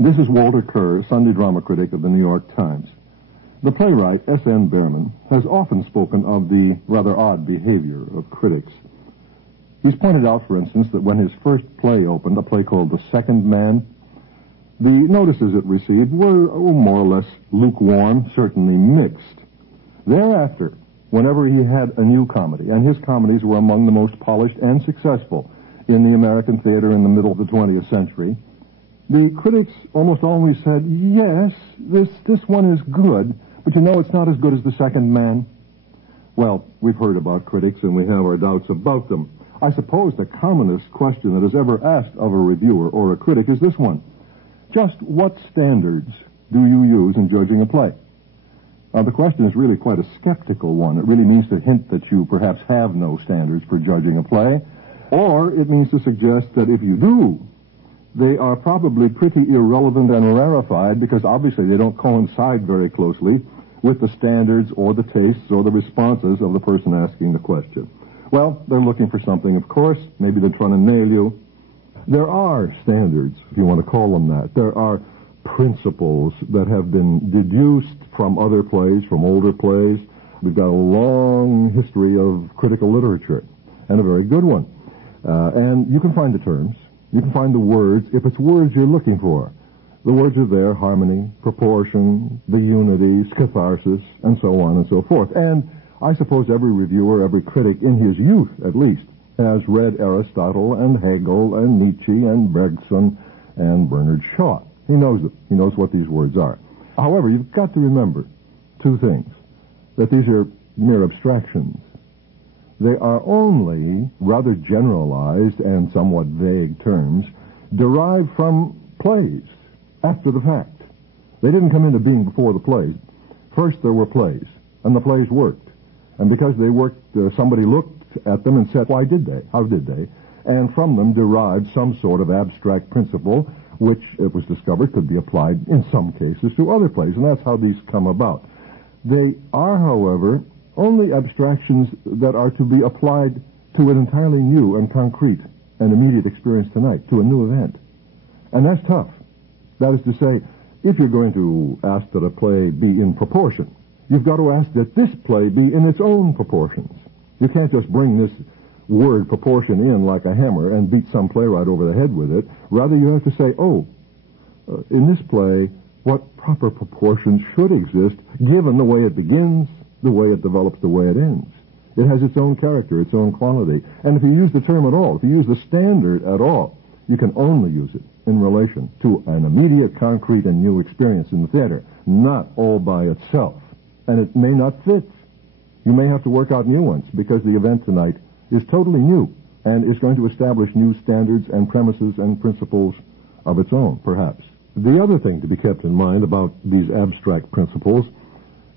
This is Walter Kerr, Sunday drama critic of the New York Times. The playwright S.N. Behrman has often spoken of the rather odd behavior of critics. He's pointed out, for instance, that when his first play opened, a play called The Second Man, the notices it received were more or less lukewarm, certainly mixed. Thereafter, whenever he had a new comedy, and his comedies were among the most polished and successful in the American theater in the middle of the 20th century, the critics almost always said, yes, this one is good, but you know it's not as good as The Second Man. Well, we've heard about critics and we have our doubts about them. I suppose the commonest question that is ever asked of a reviewer or a critic is this one. Just what standards do you use in judging a play? Now, the question is really quite a skeptical one. It really means to hint that you perhaps have no standards for judging a play, or it means to suggest that if you do, they are probably pretty irrelevant and rarefied because obviously they don't coincide very closely with the standards or the tastes or the responses of the person asking the question. Well, they're looking for something, of course. Maybe they're trying to nail you. There are standards, if you want to call them that. There are principles that have been deduced from other plays, from older plays. We've got a long history of critical literature, and a very good one. And you can find the terms. You can find the words, if it's words you're looking for. The words are there: harmony, proportion, the unities, catharsis, and so on and so forth. And I suppose every reviewer, every critic in his youth, at least, has read Aristotle and Hegel and Nietzsche and Bergson and Bernard Shaw. He knows it. He knows what these words are. However, you've got to remember two things: that these are mere abstractions. They are only rather generalized and somewhat vague terms derived from plays after the fact. They didn't come into being before the plays. First there were plays, and the plays worked. And because they worked, somebody looked at them and said, why did they? How did they? And from them derived some sort of abstract principle which, it was discovered, could be applied in some cases to other plays. And that's how these come about. They are, however, only abstractions that are to be applied to an entirely new and concrete and immediate experience tonight, to a new event. And that's tough. That is to say, if you're going to ask that a play be in proportion, you've got to ask that this play be in its own proportions. You can't just bring this word proportion in like a hammer and beat some playwright over the head with it. Rather, you have to say, in this play, what proper proportions should exist given the way it begins, the way it develops, the way it ends. It has its own character, its own quality. And if you use the term at all, if you use the standard at all, you can only use it in relation to an immediate, concrete, and new experience in the theater, not all by itself. And it may not fit. You may have to work out new ones because the event tonight is totally new and is going to establish new standards and premises and principles of its own, perhaps. The other thing to be kept in mind about these abstract principles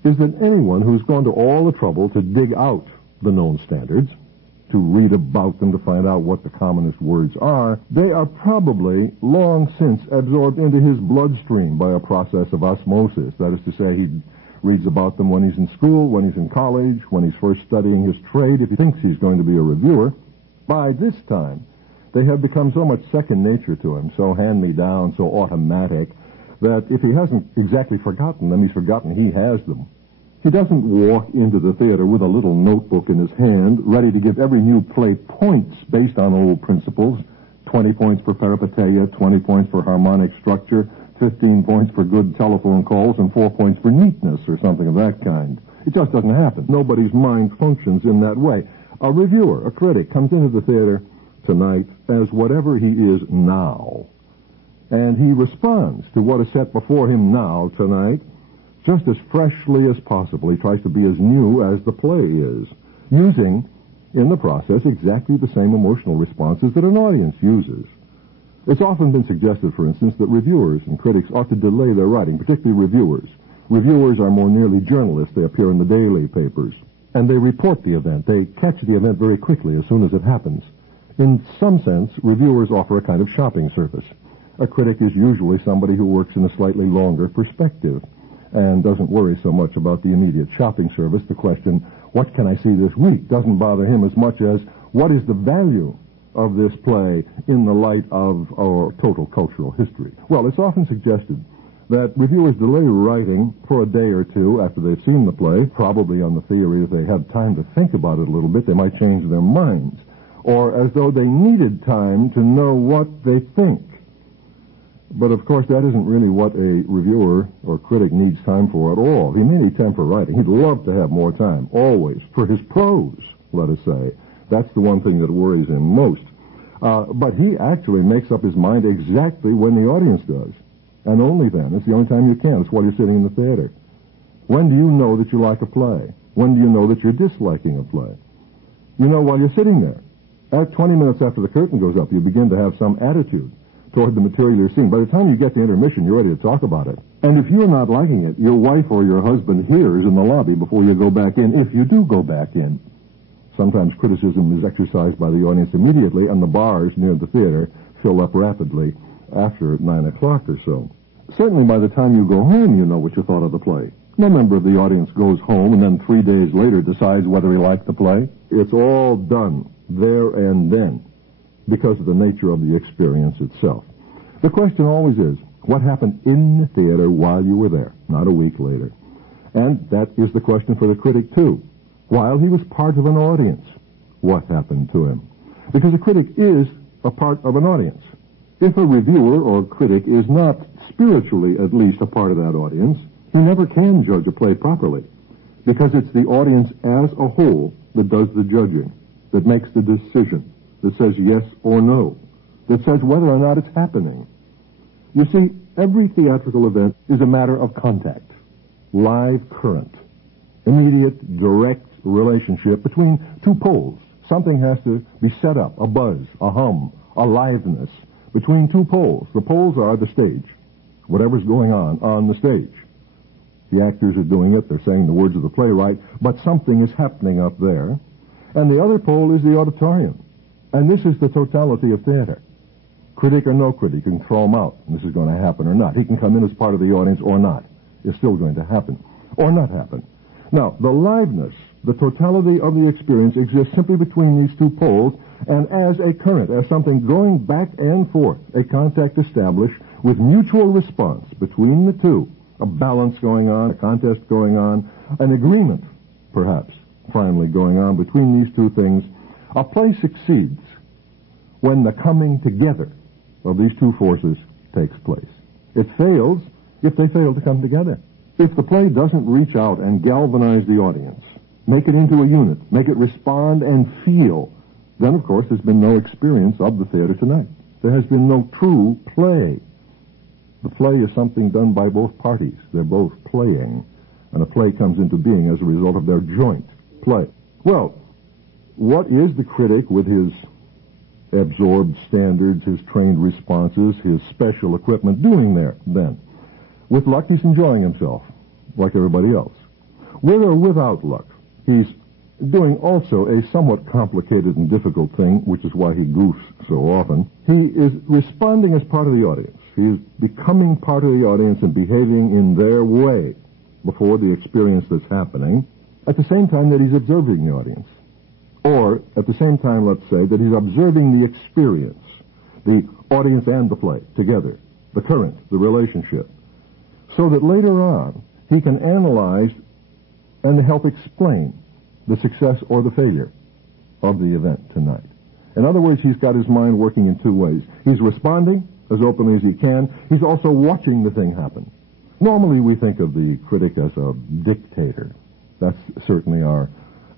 is that anyone who's gone to all the trouble to dig out the known standards, to read about them, to find out what the commonest words are, they are probably long since absorbed into his bloodstream by a process of osmosis. That is to say, he reads about them when he's in school, when he's in college, when he's first studying his trade, if he thinks he's going to be a reviewer. By this time, they have become so much second nature to him, so hand-me-down, so automatic, that if he hasn't exactly forgotten them, he's forgotten he has them. He doesn't walk into the theater with a little notebook in his hand, ready to give every new play points based on old principles. 20 points for peripeteia, 20 points for harmonic structure, 15 points for good telephone calls, and 4 points for neatness or something of that kind. It just doesn't happen. Nobody's mind functions in that way. A reviewer, a critic, comes into the theater tonight as whatever he is now. And he responds to what is set before him now, tonight, just as freshly as possible. He tries to be as new as the play is, using, in the process, exactly the same emotional responses that an audience uses. It's often been suggested, for instance, that reviewers and critics ought to delay their writing, particularly reviewers. Reviewers are more nearly journalists. They appear in the daily papers, and they report the event. They catch the event very quickly as soon as it happens. In some sense, reviewers offer a kind of shopping service. A critic is usually somebody who works in a slightly longer perspective and doesn't worry so much about the immediate shopping service. The question, what can I see this week, doesn't bother him as much as what is the value of this play in the light of our total cultural history? Well, it's often suggested that reviewers delay writing for a day or two after they've seen the play, probably on the theory if they had time to think about it a little bit, they might change their minds, or as though they needed time to know what they think. But, of course, that isn't really what a reviewer or critic needs time for at all. He may need time for writing. He'd love to have more time, always, for his prose, let us say. That's the one thing that worries him most. But he actually makes up his mind exactly when the audience does. And only then. It's the only time you can. It's while you're sitting in the theater. When do you know that you like a play? When do you know that you're disliking a play? You know while you're sitting there. At 20 minutes after the curtain goes up, you begin to have some attitude toward the material you're seeing. By the time you get to intermission, you're ready to talk about it. And if you're not liking it, your wife or your husband hears in the lobby before you go back in, if you do go back in. Sometimes criticism is exercised by the audience immediately, and the bars near the theater fill up rapidly after 9 o'clock or so. Certainly by the time you go home, you know what you thought of the play. No member of the audience goes home and then 3 days later decides whether he liked the play. It's all done there and then, because of the nature of the experience itself. The question always is, what happened in the theater while you were there, not a week later? And that is the question for the critic, too. While he was part of an audience, what happened to him? Because a critic is a part of an audience. If a reviewer or critic is not, spiritually at least, a part of that audience, he never can judge a play properly, because it's the audience as a whole that does the judging, that makes the decision, that says yes or no, that says whether or not it's happening. You see, every theatrical event is a matter of contact, live current, immediate, direct relationship between two poles. Something has to be set up, a buzz, a hum, a liveness, between two poles. The poles are the stage, whatever's going on the stage. The actors are doing it, they're saying the words of the playwright, but something is happening up there. And the other pole is the auditorium. And this is the totality of theater. Critic or no critic, you can throw him out, and this is going to happen or not. He can come in as part of the audience or not. It's still going to happen. Or not happen. Now, the liveness, the totality of the experience exists simply between these two poles and as a current, as something going back and forth, a contact established with mutual response between the two, a balance going on, a contest going on, an agreement, perhaps, finally going on between these two things. A play succeeds when the coming together of these two forces takes place. It fails if they fail to come together. If the play doesn't reach out and galvanize the audience, make it into a unit, make it respond and feel, then, of course, there's been no experience of the theater tonight. There has been no true play. The play is something done by both parties. They're both playing, and a play comes into being as a result of their joint play. Well, what is the critic with his absorbed standards, his trained responses, his special equipment doing there, then? With luck, he's enjoying himself, like everybody else. With or without luck, he's doing also a somewhat complicated and difficult thing, which is why he goofs so often. He is responding as part of the audience. He is becoming part of the audience and behaving in their way before the experience that's happening, at the same time that he's observing the audience. Or, at the same time, let's say, that he's observing the experience, the audience and the play together, the current, the relationship, so that later on he can analyze and help explain the success or the failure of the event tonight. In other words, he's got his mind working in two ways. He's responding as openly as he can. He's also watching the thing happen. Normally we think of the critic as a dictator. That's certainly our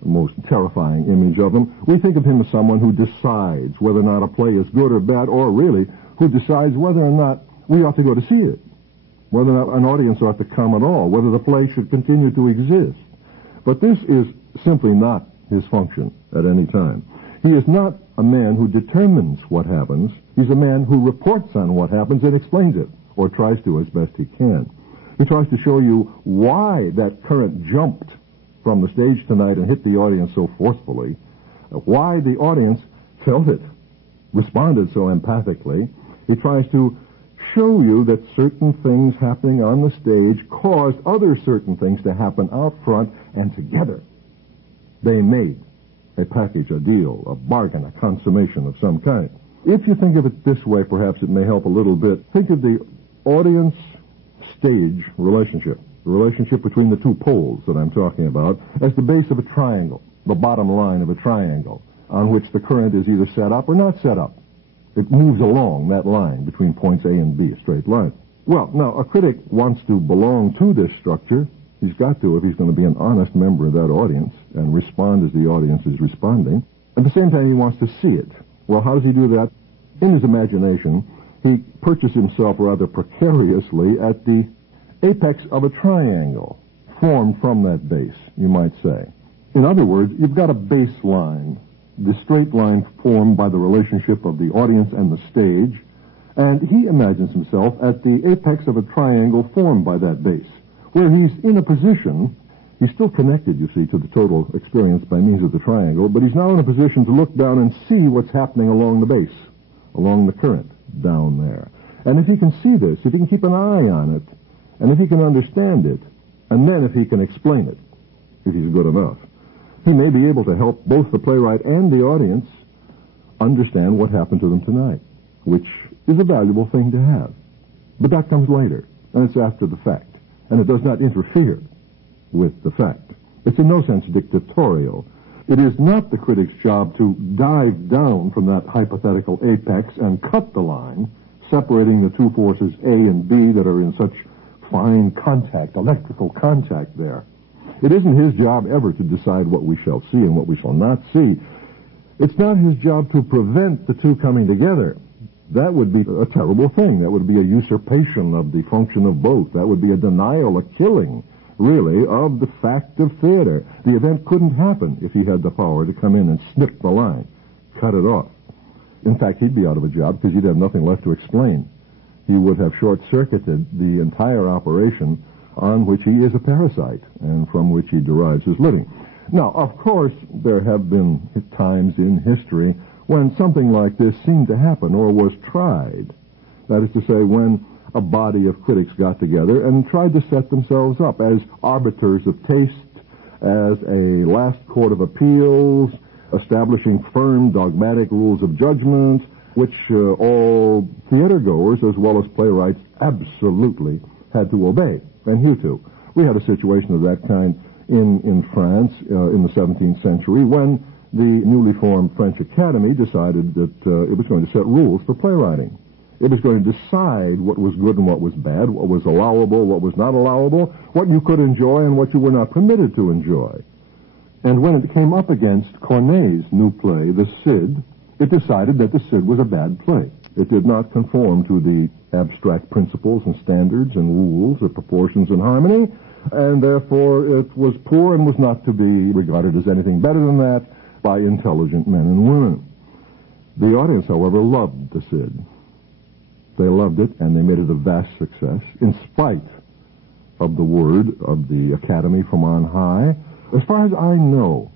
most terrifying image of him. We think of him as someone who decides whether or not a play is good or bad, or really, who decides whether or not we ought to go to see it, whether or not an audience ought to come at all, whether the play should continue to exist. But this is simply not his function at any time. He is not a man who determines what happens. He's a man who reports on what happens and explains it, or tries to as best he can. He tries to show you why that current jumped from the stage tonight and hit the audience so forcefully, why the audience felt it, responded so empathically. He tries to show you that certain things happening on the stage caused other certain things to happen out front, and together they made a package, a deal, a bargain, a consummation of some kind. If you think of it this way, perhaps it may help a little bit. Think of the audience-stage relationship, the relationship between the two poles that I'm talking about, as the base of a triangle, the bottom line of a triangle, on which the current is either set up or not set up. It moves along that line between points A and B, a straight line. Well, now, a critic wants to belong to this structure. He's got to if he's going to be an honest member of that audience and respond as the audience is responding. At the same time, he wants to see it. Well, how does he do that? In his imagination, he perches himself rather precariously at the apex of a triangle formed from that base, you might say. In other words, you've got a baseline, the straight line formed by the relationship of the audience and the stage, and he imagines himself at the apex of a triangle formed by that base, where he's in a position, he's still connected, you see, to the total experience by means of the triangle, but he's now in a position to look down and see what's happening along the base, along the current down there. And if he can see this, if he can keep an eye on it, and if he can understand it, and then if he can explain it, if he's good enough, he may be able to help both the playwright and the audience understand what happened to them tonight, which is a valuable thing to have. But that comes later, and it's after the fact, and it does not interfere with the fact. It's in no sense dictatorial. It is not the critic's job to dive down from that hypothetical apex and cut the line, separating the two forces A and B that are in such fine contact, electrical contact there. It isn't his job ever to decide what we shall see and what we shall not see. It's not his job to prevent the two coming together. That would be a terrible thing. That would be a usurpation of the function of both. That would be a denial, a killing, really, of the fact of theater. The event couldn't happen if he had the power to come in and snip the line, cut it off. In fact, he'd be out of a job because he'd have nothing left to explain. He would have short-circuited the entire operation on which he is a parasite and from which he derives his living. Now, of course, there have been times in history when something like this seemed to happen or was tried. That is to say, when a body of critics got together and tried to set themselves up as arbiters of taste, as a last court of appeals, establishing firm dogmatic rules of judgment, which all theatergoers as well as playwrights absolutely had to obey and hew to. We had a situation of that kind in France in the 17th century when the newly formed French Academy decided that it was going to set rules for playwriting. It was going to decide what was good and what was bad, what was allowable, what was not allowable, what you could enjoy and what you were not permitted to enjoy. And when it came up against Corneille's new play, The Cid, it decided that The Cid was a bad play. It did not conform to the abstract principles and standards and rules of proportions and harmony, and therefore it was poor and was not to be regarded as anything better than that by intelligent men and women. The audience, however, loved The Cid. They loved it, and they made it a vast success, in spite of the word of the Academy from on high. As far as I know,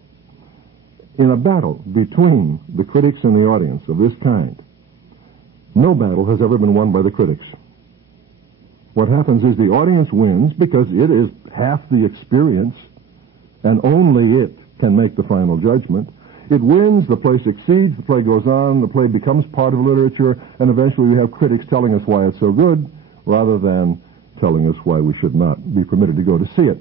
in a battle between the critics and the audience of this kind, no battle has ever been won by the critics. What happens is the audience wins because it is half the experience, and only it can make the final judgment. It wins, the play succeeds, the play goes on, the play becomes part of literature, and eventually we have critics telling us why it's so good, rather than telling us why we should not be permitted to go to see it.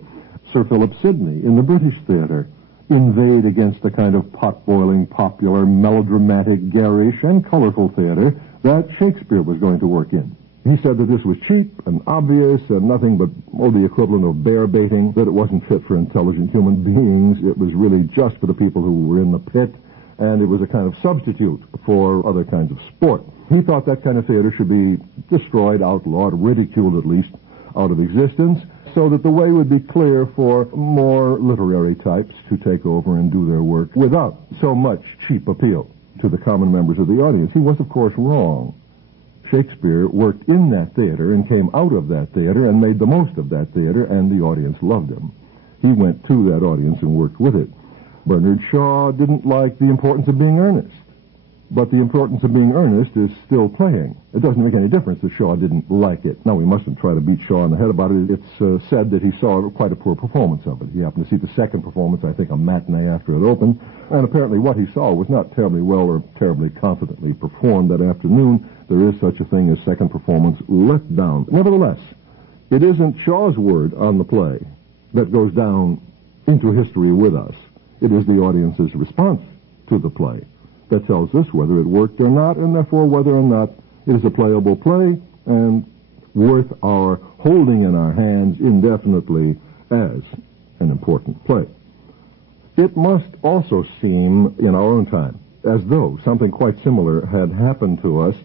Sir Philip Sidney, in the British theater, inveighed against the kind of pot-boiling, popular, melodramatic, garish, and colorful theater that Shakespeare was going to work in. He said that this was cheap and obvious and nothing but the equivalent of bear baiting, that it wasn't fit for intelligent human beings. It was really just for the people who were in the pit, and it was a kind of substitute for other kinds of sport. He thought that kind of theater should be destroyed, outlawed, ridiculed at least, out of existence, so that the way would be clear for more literary types to take over and do their work without so much cheap appeal to the common members of the audience. He was, of course, wrong. Shakespeare worked in that theater and came out of that theater and made the most of that theater, and the audience loved him. He went to that audience and worked with it. Bernard Shaw didn't like the importance of being earnest. But the importance of being earnest is still playing. It doesn't make any difference that Shaw didn't like it. Now, we mustn't try to beat Shaw in the head about it. It's said that he saw quite a poor performance of it. He happened to see the second performance, I think, a matinee after it opened, and apparently what he saw was not terribly well or terribly confidently performed that afternoon. There is such a thing as second performance let down. Nevertheless, it isn't Shaw's word on the play that goes down into history with us. It is the audience's response to the play that tells us whether it worked or not, and therefore whether or not it is a playable play and worth our holding in our hands indefinitely as an important play. It must also seem in our own time as though something quite similar had happened to us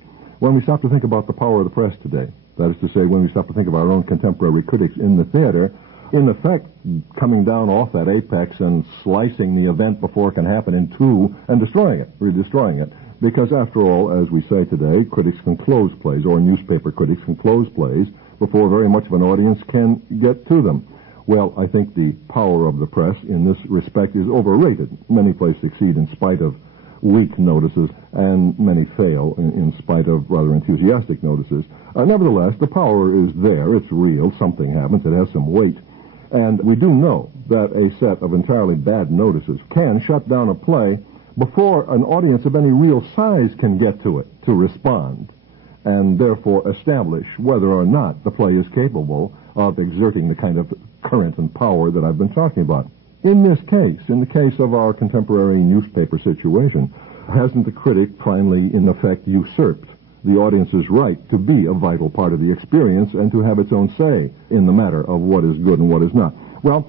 when we stop to think about the power of the press today. That is to say, when we stop to think of our own contemporary critics in the theater, in effect, coming down off that apex and slicing the event before it can happen in two and destroying it. Because, after all, as we say today, critics can close plays, or newspaper critics can close plays before very much of an audience can get to them. Well, I think the power of the press in this respect is overrated. Many plays succeed in spite of weak notices, and many fail in spite of rather enthusiastic notices. Nevertheless, the power is there. It's real. Something happens. It has some weight. And we do know that a set of entirely bad notices can shut down a play before an audience of any real size can get to it to respond, and therefore establish whether or not the play is capable of exerting the kind of current and power that I've been talking about. In this case, in the case of our contemporary newspaper situation, hasn't the critic finally, in effect, usurped the audience's right to be a vital part of the experience and to have its own say in the matter of what is good and what is not? Well,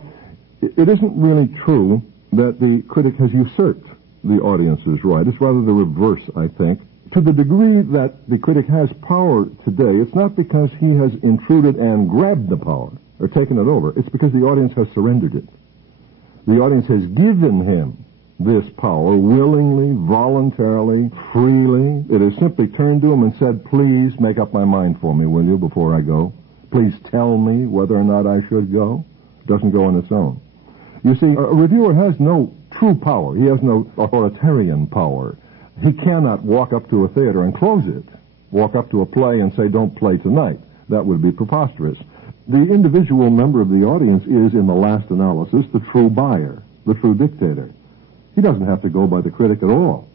it isn't really true that the critic has usurped the audience's right. It's rather the reverse, I think. To the degree that the critic has power today, it's not because he has intruded and grabbed the power or taken it over. It's because the audience has surrendered it. The audience has given him this power willingly, voluntarily, freely. It has simply turned to him and said, please make up my mind for me, will you, before I go? Please tell me whether or not I should go. It doesn't go on its own. You see, a reviewer has no true power. He has no authoritarian power. He cannot walk up to a theater and close it, walk up to a play and say, don't play tonight. That would be preposterous. The individual member of the audience is, in the last analysis, the true buyer, the true dictator. He doesn't have to go by the critic at all.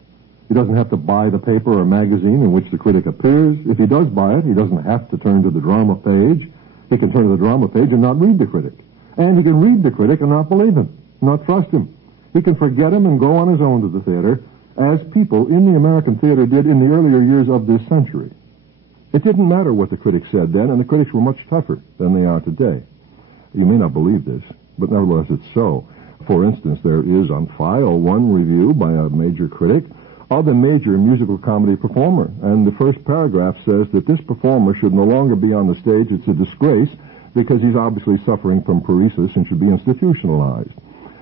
He doesn't have to buy the paper or magazine in which the critic appears. If he does buy it, he doesn't have to turn to the drama page. He can turn to the drama page and not read the critic. And he can read the critic and not believe him, not trust him. He can forget him and go on his own to the theater, as people in the American theater did in the earlier years of this century. It didn't matter what the critics said then, and the critics were much tougher than they are today. You may not believe this, but nevertheless it's so. For instance, there is on file one review by a major critic of a major musical comedy performer, and the first paragraph says that this performer should no longer be on the stage. It's a disgrace because he's obviously suffering from paresis and should be institutionalized.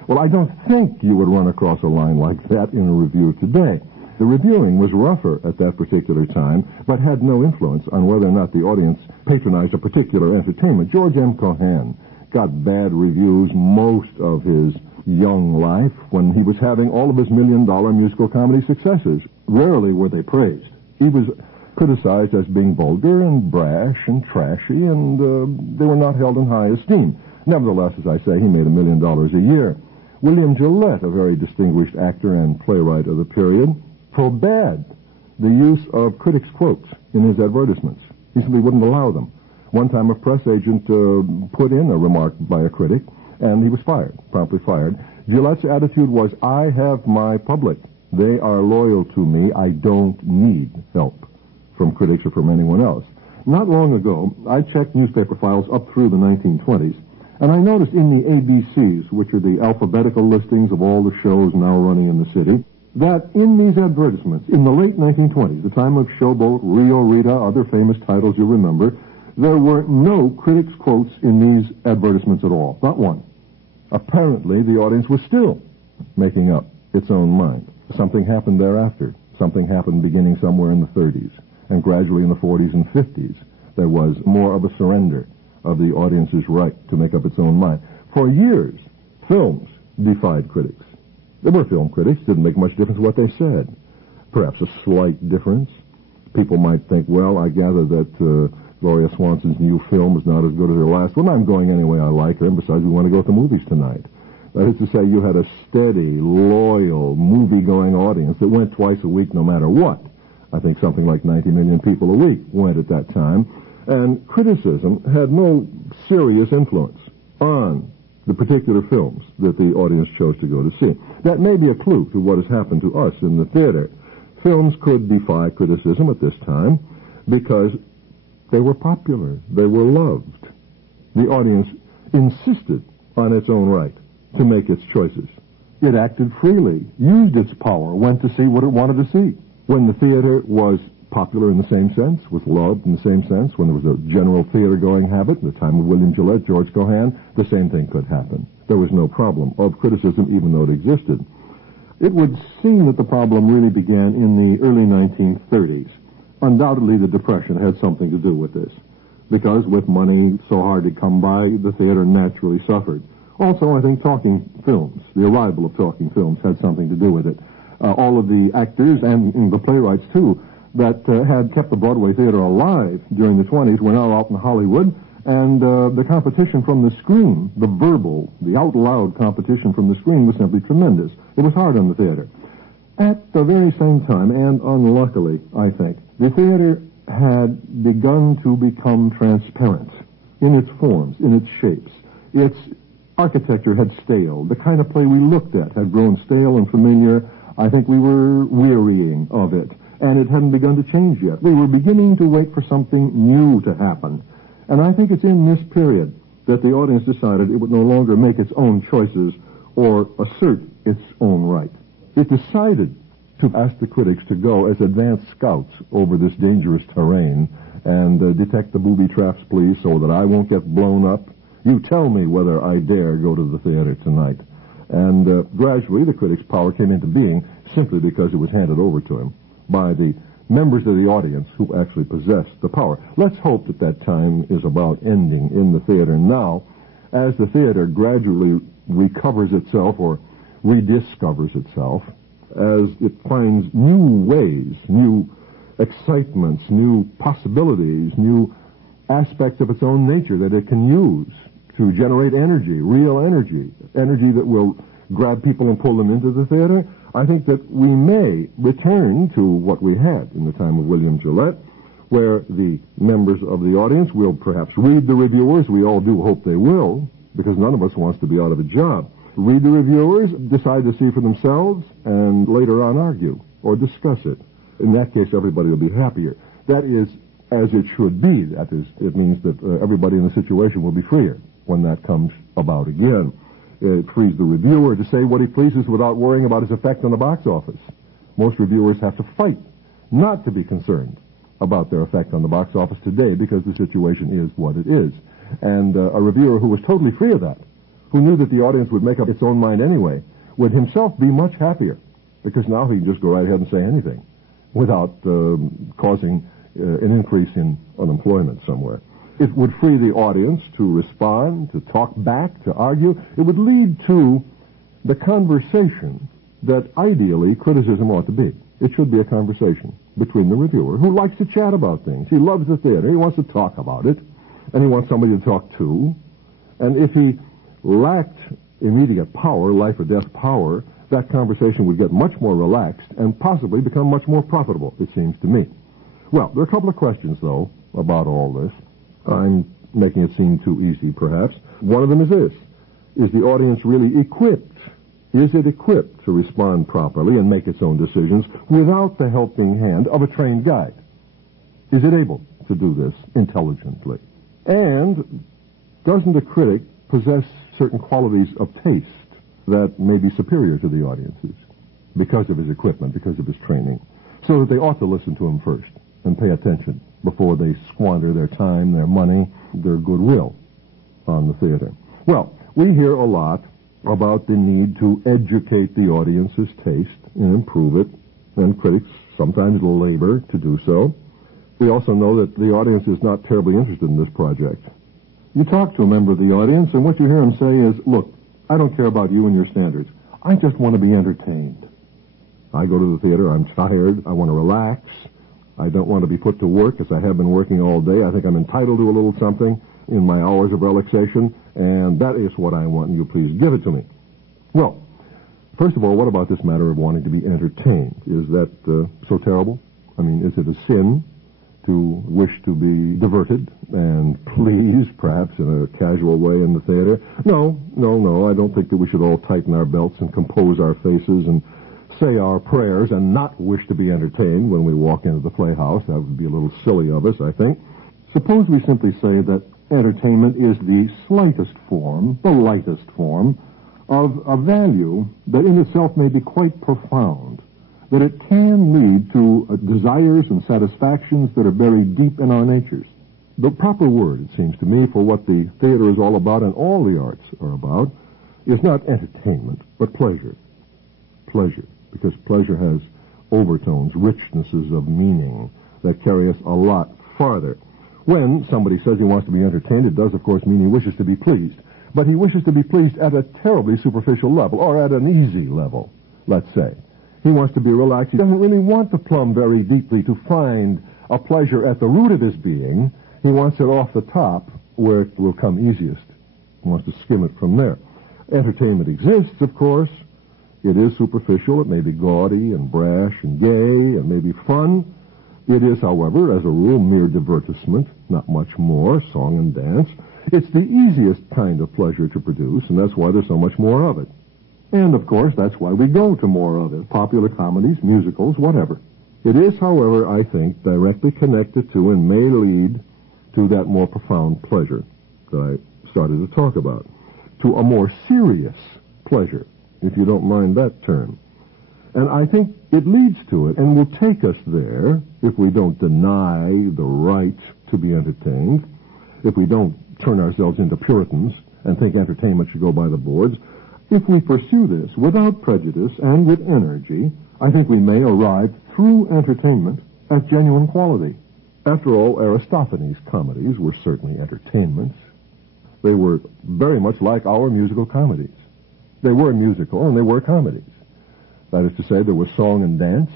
Well, I don't think you would run across a line like that in a review today. The reviewing was rougher at that particular time, but had no influence on whether or not the audience patronized a particular entertainment. George M. Cohan got bad reviews most of his young life when he was having all of his million-dollar musical comedy successes. Rarely were they praised. He was criticized as being vulgar and brash and trashy, and they were not held in high esteem. Nevertheless, as I say, he made $1 million a year. William Gillette, a very distinguished actor and playwright of the period, forbade the use of critics' quotes in his advertisements. He simply wouldn't allow them. One time a press agent put in a remark by a critic, and he was fired, promptly fired. Gillette's attitude was, I have my public. They are loyal to me. I don't need help from critics or from anyone else. Not long ago, I checked newspaper files up through the 1920s, and I noticed in the ABCs, which are the alphabetical listings of all the shows now running in the city, that in these advertisements, in the late 1920s, the time of Showboat, Rio Rita, other famous titles you remember, there were no critics' quotes in these advertisements at all. Not one. Apparently, the audience was still making up its own mind. Something happened thereafter. Something happened beginning somewhere in the 30s. And gradually in the 40s and 50s, there was more of a surrender of the audience's right to make up its own mind. For years, films defied critics. There were film critics. Didn't make much difference what they said. perhaps a slight difference. People might think, well, I gather that Gloria Swanson's new film is not as good as her last one. I'm going anyway. I like her, and besides, we want to go to the movies tonight. That is to say, you had a steady, loyal, movie-going audience that went twice a week no matter what. I think something like 90 million people a week went at that time. And criticism had no serious influence on the particular films that the audience chose to go to see. That may be a clue to what has happened to us in the theater. Films could defy criticism at this time because they were popular. They were loved. The audience insisted on its own right to make its choices. It acted freely, used its power, went to see what it wanted to see. When the theater was popular in the same sense, was loved in the same sense, when there was a general theater-going habit, in the time of William Gillette, George Cohan, the same thing could happen. There was no problem of criticism, even though it existed. It would seem that the problem really began in the early 1930s. Undoubtedly, the Depression had something to do with this, because with money so hard to come by, the theater naturally suffered. Also, I think talking films, the arrival of talking films, had something to do with it. All of the actors and the playwrights, too, that had kept the Broadway theater alive during the 20s were now out in Hollywood, and the competition from the screen, the verbal, the out-loud competition from the screen was simply tremendous. It was hard on the theater. At the very same time, and unluckily, I think, the theater had begun to become transparent in its forms, in its shapes. Its architecture had staled. The kind of play we looked at had grown stale and familiar. I think we were wearying of it, and it hadn't begun to change yet. We were beginning to wait for something new to happen. And I think it's in this period that the audience decided it would no longer make its own choices or assert its own right. It decided to ask the critics to go as advance scouts over this dangerous terrain and detect the booby traps, please, so that I won't get blown up. You tell me whether I dare go to the theater tonight. And gradually the critic's power came into being simply because it was handed over to him by the members of the audience who actually possessed the power. Let's hope that that time is about ending in the theater now, as the theater gradually recovers itself or rediscovers itself, as it finds new ways, new excitements, new possibilities, new aspects of its own nature that it can use to generate energy, real energy, energy that will grab people and pull them into the theater. I think that we may return to what we had in the time of William Gillette, where the members of the audience will perhaps read the reviewers. We all do hope they will, because none of us wants to be out of a job. Read the reviewers, decide to see for themselves, and later on argue or discuss it. In that case, everybody will be happier. That is as it should be. That is, it means that everybody in the situation will be freer when that comes about again. It frees the reviewer to say what he pleases without worrying about his effect on the box office. Most reviewers have to fight not to be concerned about their effect on the box office today because the situation is what it is. And a reviewer who was totally free of that, who knew that the audience would make up its own mind anyway, would himself be much happier, because now he can just go right ahead and say anything without causing an increase in unemployment somewhere. It would free the audience to respond, to talk back, to argue. It would lead to the conversation that ideally criticism ought to be. It should be a conversation between the reviewer, who likes to chat about things. He loves the theater. He wants to talk about it, and he wants somebody to talk to. And if he lacked immediate power, life or death power, that conversation would get much more relaxed and possibly become much more profitable, it seems to me. Well, there are a couple of questions, though, about all this. I'm making it seem too easy, perhaps. One of them is this. Is the audience really equipped? Is it equipped to respond properly and make its own decisions without the helping hand of a trained guide? Is it able to do this intelligently? And doesn't the critic possess certain qualities of taste that may be superior to the audience's because of his equipment, because of his training, so that they ought to listen to him first and pay attention before they squander their time, their money, their goodwill on the theater? Well, we hear a lot about the need to educate the audience's taste and improve it, and critics sometimes labor to do so. We also know that the audience is not terribly interested in this project. You talk to a member of the audience, and what you hear him say is, look, I don't care about you and your standards. I just want to be entertained. I go to the theater, I'm tired, I want to relax, I don't want to be put to work as I have been working all day. I think I'm entitled to a little something in my hours of relaxation, and that is what I want, and you please give it to me. Well, first of all, what about this matter of wanting to be entertained? Is that so terrible? I mean, is it a sin to wish to be diverted and pleased, perhaps in a casual way in the theater? No. I don't think that we should all tighten our belts and compose our faces and say our prayers and not wish to be entertained when we walk into the playhouse. That would be a little silly of us, I think. Suppose we simply say that entertainment is the slightest form, the lightest form, of a value that in itself may be quite profound, that it can lead to desires and satisfactions that are buried deep in our natures. The proper word, it seems to me, for what the theater is all about and all the arts are about is not entertainment, but pleasure. Pleasure, because pleasure has overtones, richnesses of meaning that carry us a lot farther. When somebody says he wants to be entertained, it does, of course, mean he wishes to be pleased. But he wishes to be pleased at a terribly superficial level, or at an easy level, let's say. He wants to be relaxed. He doesn't really want to plumb very deeply to find a pleasure at the root of his being. He wants it off the top where it will come easiest. He wants to skim it from there. Entertainment exists, of course. It is superficial. It may be gaudy and brash and gay and maybe fun. It is, however, as a rule, mere divertissement, not much more, song and dance. It's the easiest kind of pleasure to produce, and that's why there's so much more of it. And, of course, that's why we go to more of it. Popular comedies, musicals, whatever. It is, however, I think, directly connected to and may lead to that more profound pleasure that I started to talk about. To a more serious pleasure, if you don't mind that term. And I think it leads to it and will take us there if we don't deny the right to be entertained, if we don't turn ourselves into Puritans and think entertainment should go by the boards. If we pursue this without prejudice and with energy, I think we may arrive through entertainment at genuine quality. After all, Aristophanes' comedies were certainly entertainments. They were very much like our musical comedies. They were musical and they were comedies. That is to say, there was song and dance,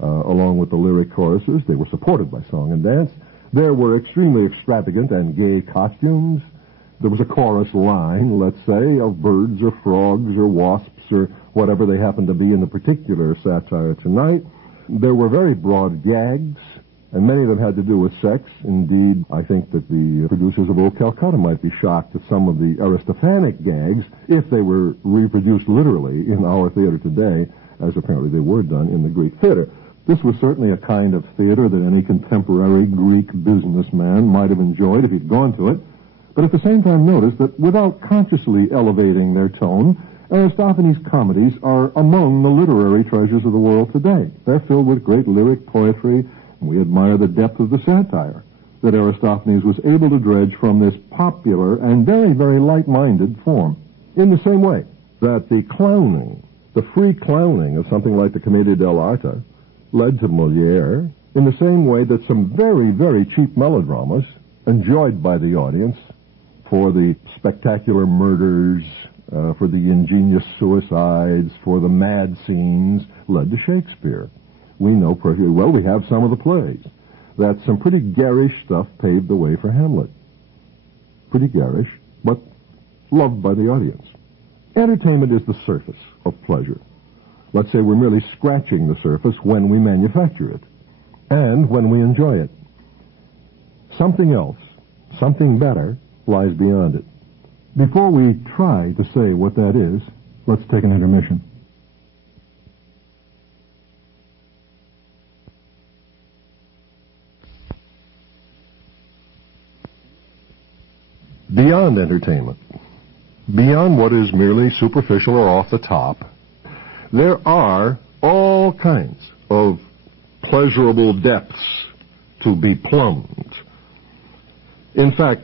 along with the lyric choruses. They were supported by song and dance. There were extremely extravagant and gay costumes. There was a chorus line, let's say, of birds or frogs or wasps or whatever they happened to be in the particular satire tonight. There were very broad gags, and many of them had to do with sex. Indeed, I think that the producers of Old Calcutta might be shocked at some of the Aristophanic gags if they were reproduced literally in our theater today, as apparently they were done in the Greek theater. This was certainly a kind of theater that any contemporary Greek businessman might have enjoyed if he'd gone to it. But at the same time, notice that without consciously elevating their tone, Aristophanes' comedies are among the literary treasures of the world today. They're filled with great lyric poetry, and we admire the depth of the satire that Aristophanes was able to dredge from this popular and very, very light-minded form. In the same way that the clowning, the free clowning of something like the Commedia dell'arte led to Molière, in the same way that some very, very cheap melodramas enjoyed by the audience for the spectacular murders, for the ingenious suicides, for the mad scenes, led to Shakespeare. We know perfectly well, we have some of the plays, that some pretty garish stuff paved the way for Hamlet. Pretty garish, but loved by the audience. Entertainment is the surface of pleasure. Let's say we're merely scratching the surface when we manufacture it, and when we enjoy it. Something else, something better, lies beyond it. Before we try to say what that is, let's take an intermission. Beyond entertainment, beyond what is merely superficial or off the top, there are all kinds of pleasurable depths to be plumbed. In fact,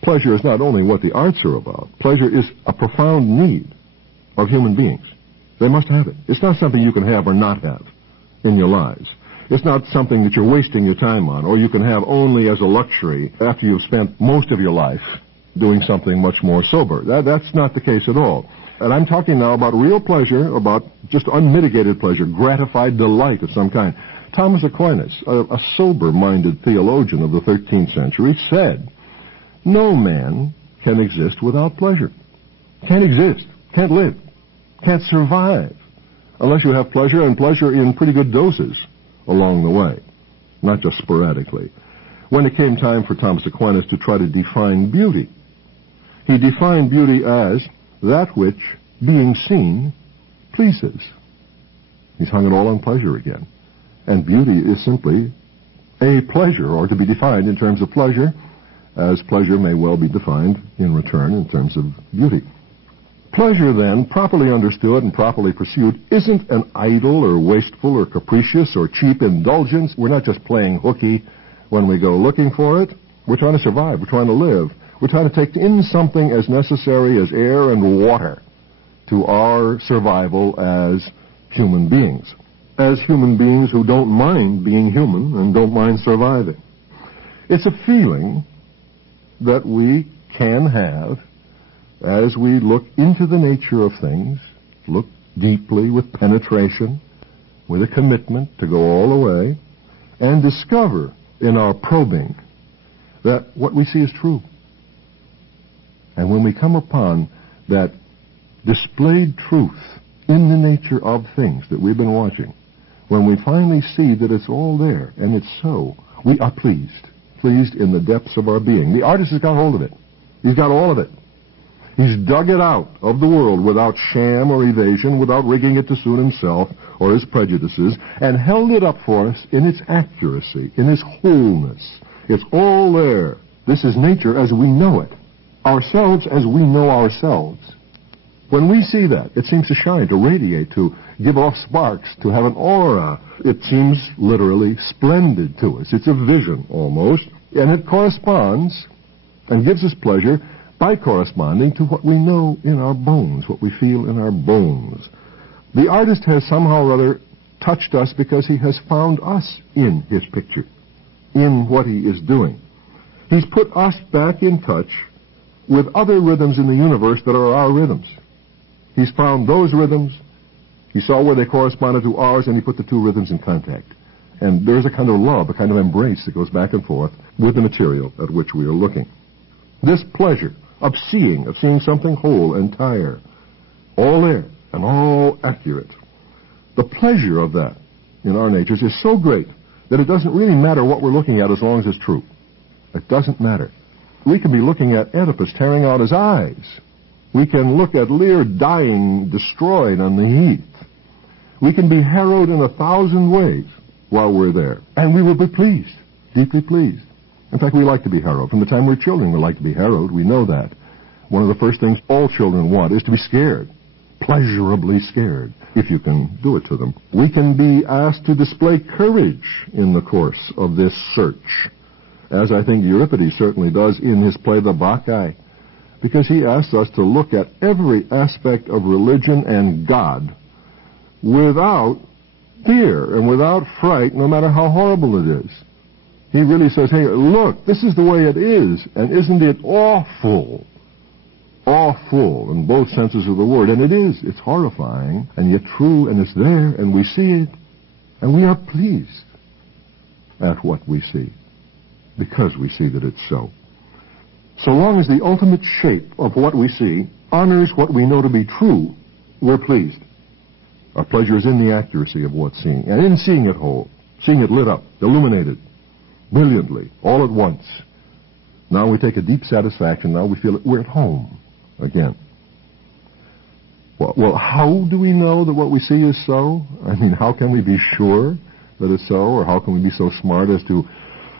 pleasure is not only what the arts are about. Pleasure is a profound need of human beings. They must have it. It's not something you can have or not have in your lives. It's not something that you're wasting your time on, or you can have only as a luxury after you've spent most of your life doing something much more sober. That's not the case at all. And I'm talking now about real pleasure, about just unmitigated pleasure, gratified delight of some kind. Thomas Aquinas, a sober-minded theologian of the 13th century, said, "No man can exist without pleasure. Can't exist, can't live, can't survive, unless you have pleasure, and pleasure in pretty good doses along the way, not just sporadically." When it came time for Thomas Aquinas to try to define beauty, he defined beauty as that which, being seen, pleases. He's hung it all on pleasure again. And beauty is simply a pleasure, or to be defined in terms of pleasure, as pleasure may well be defined in return in terms of beauty. Pleasure, then, properly understood and properly pursued, isn't an idle or wasteful or capricious or cheap indulgence. We're not just playing hooky when we go looking for it. We're trying to survive. We're trying to live. We're trying to take in something as necessary as air and water to our survival as human beings. As human beings who don't mind being human and don't mind surviving. It's a feeling that we can have as we look into the nature of things, look deeply with penetration, with a commitment to go all the way, and discover in our probing that what we see is true. And when we come upon that displayed truth in the nature of things that we've been watching, when we finally see that it's all there and it's so, we are pleased in the depths of our being. The artist has got hold of it. He's got all of it. He's dug it out of the world without sham or evasion, without rigging it to suit himself or his prejudices, and held it up for us in its accuracy, in its wholeness. It's all there. This is nature as we know it. Ourselves as we know ourselves. When we see that, it seems to shine, to radiate, to give off sparks, to have an aura. It seems literally splendid to us. It's a vision, almost, and it corresponds and gives us pleasure by corresponding to what we know in our bones, what we feel in our bones. The artist has somehow or other touched us because he has found us in his picture, in what he is doing. He's put us back in touch with other rhythms in the universe that are our rhythms. He's found those rhythms, he saw where they corresponded to ours, and he put the two rhythms in contact. And there's a kind of love, a kind of embrace that goes back and forth with the material at which we are looking. This pleasure of seeing something whole, entire, all there, and all accurate. The pleasure of that in our natures is so great that it doesn't really matter what we're looking at as long as it's true. It doesn't matter. We can be looking at Oedipus tearing out his eyes. We can look at Lear dying, destroyed on the heath. We can be harrowed in 1,000 ways while we're there. And we will be pleased, deeply pleased. In fact, we like to be harrowed. From the time we're children, we like to be harrowed. We know that. One of the first things all children want is to be scared, pleasurably scared, if you can do it to them. We can be asked to display courage in the course of this search, as I think Euripides certainly does in his play The Bacchae, because he asks us to look at every aspect of religion and God without fear and without fright, no matter how horrible it is. He really says, hey, look, this is the way it is, and isn't it awful? Awful in both senses of the word. And it is. It's horrifying, and yet true, and it's there, and we see it, and we are pleased at what we see, because we see that it's so. So long as the ultimate shape of what we see honors what we know to be true, we're pleased. Our pleasure is in the accuracy of what's seen, and in seeing it whole, seeing it lit up, illuminated, brilliantly, all at once. Now we take a deep satisfaction. Now we feel that we're at home again. Well, how do we know that what we see is so? I mean, how can we be sure that it's so? Or how can we be so smart as to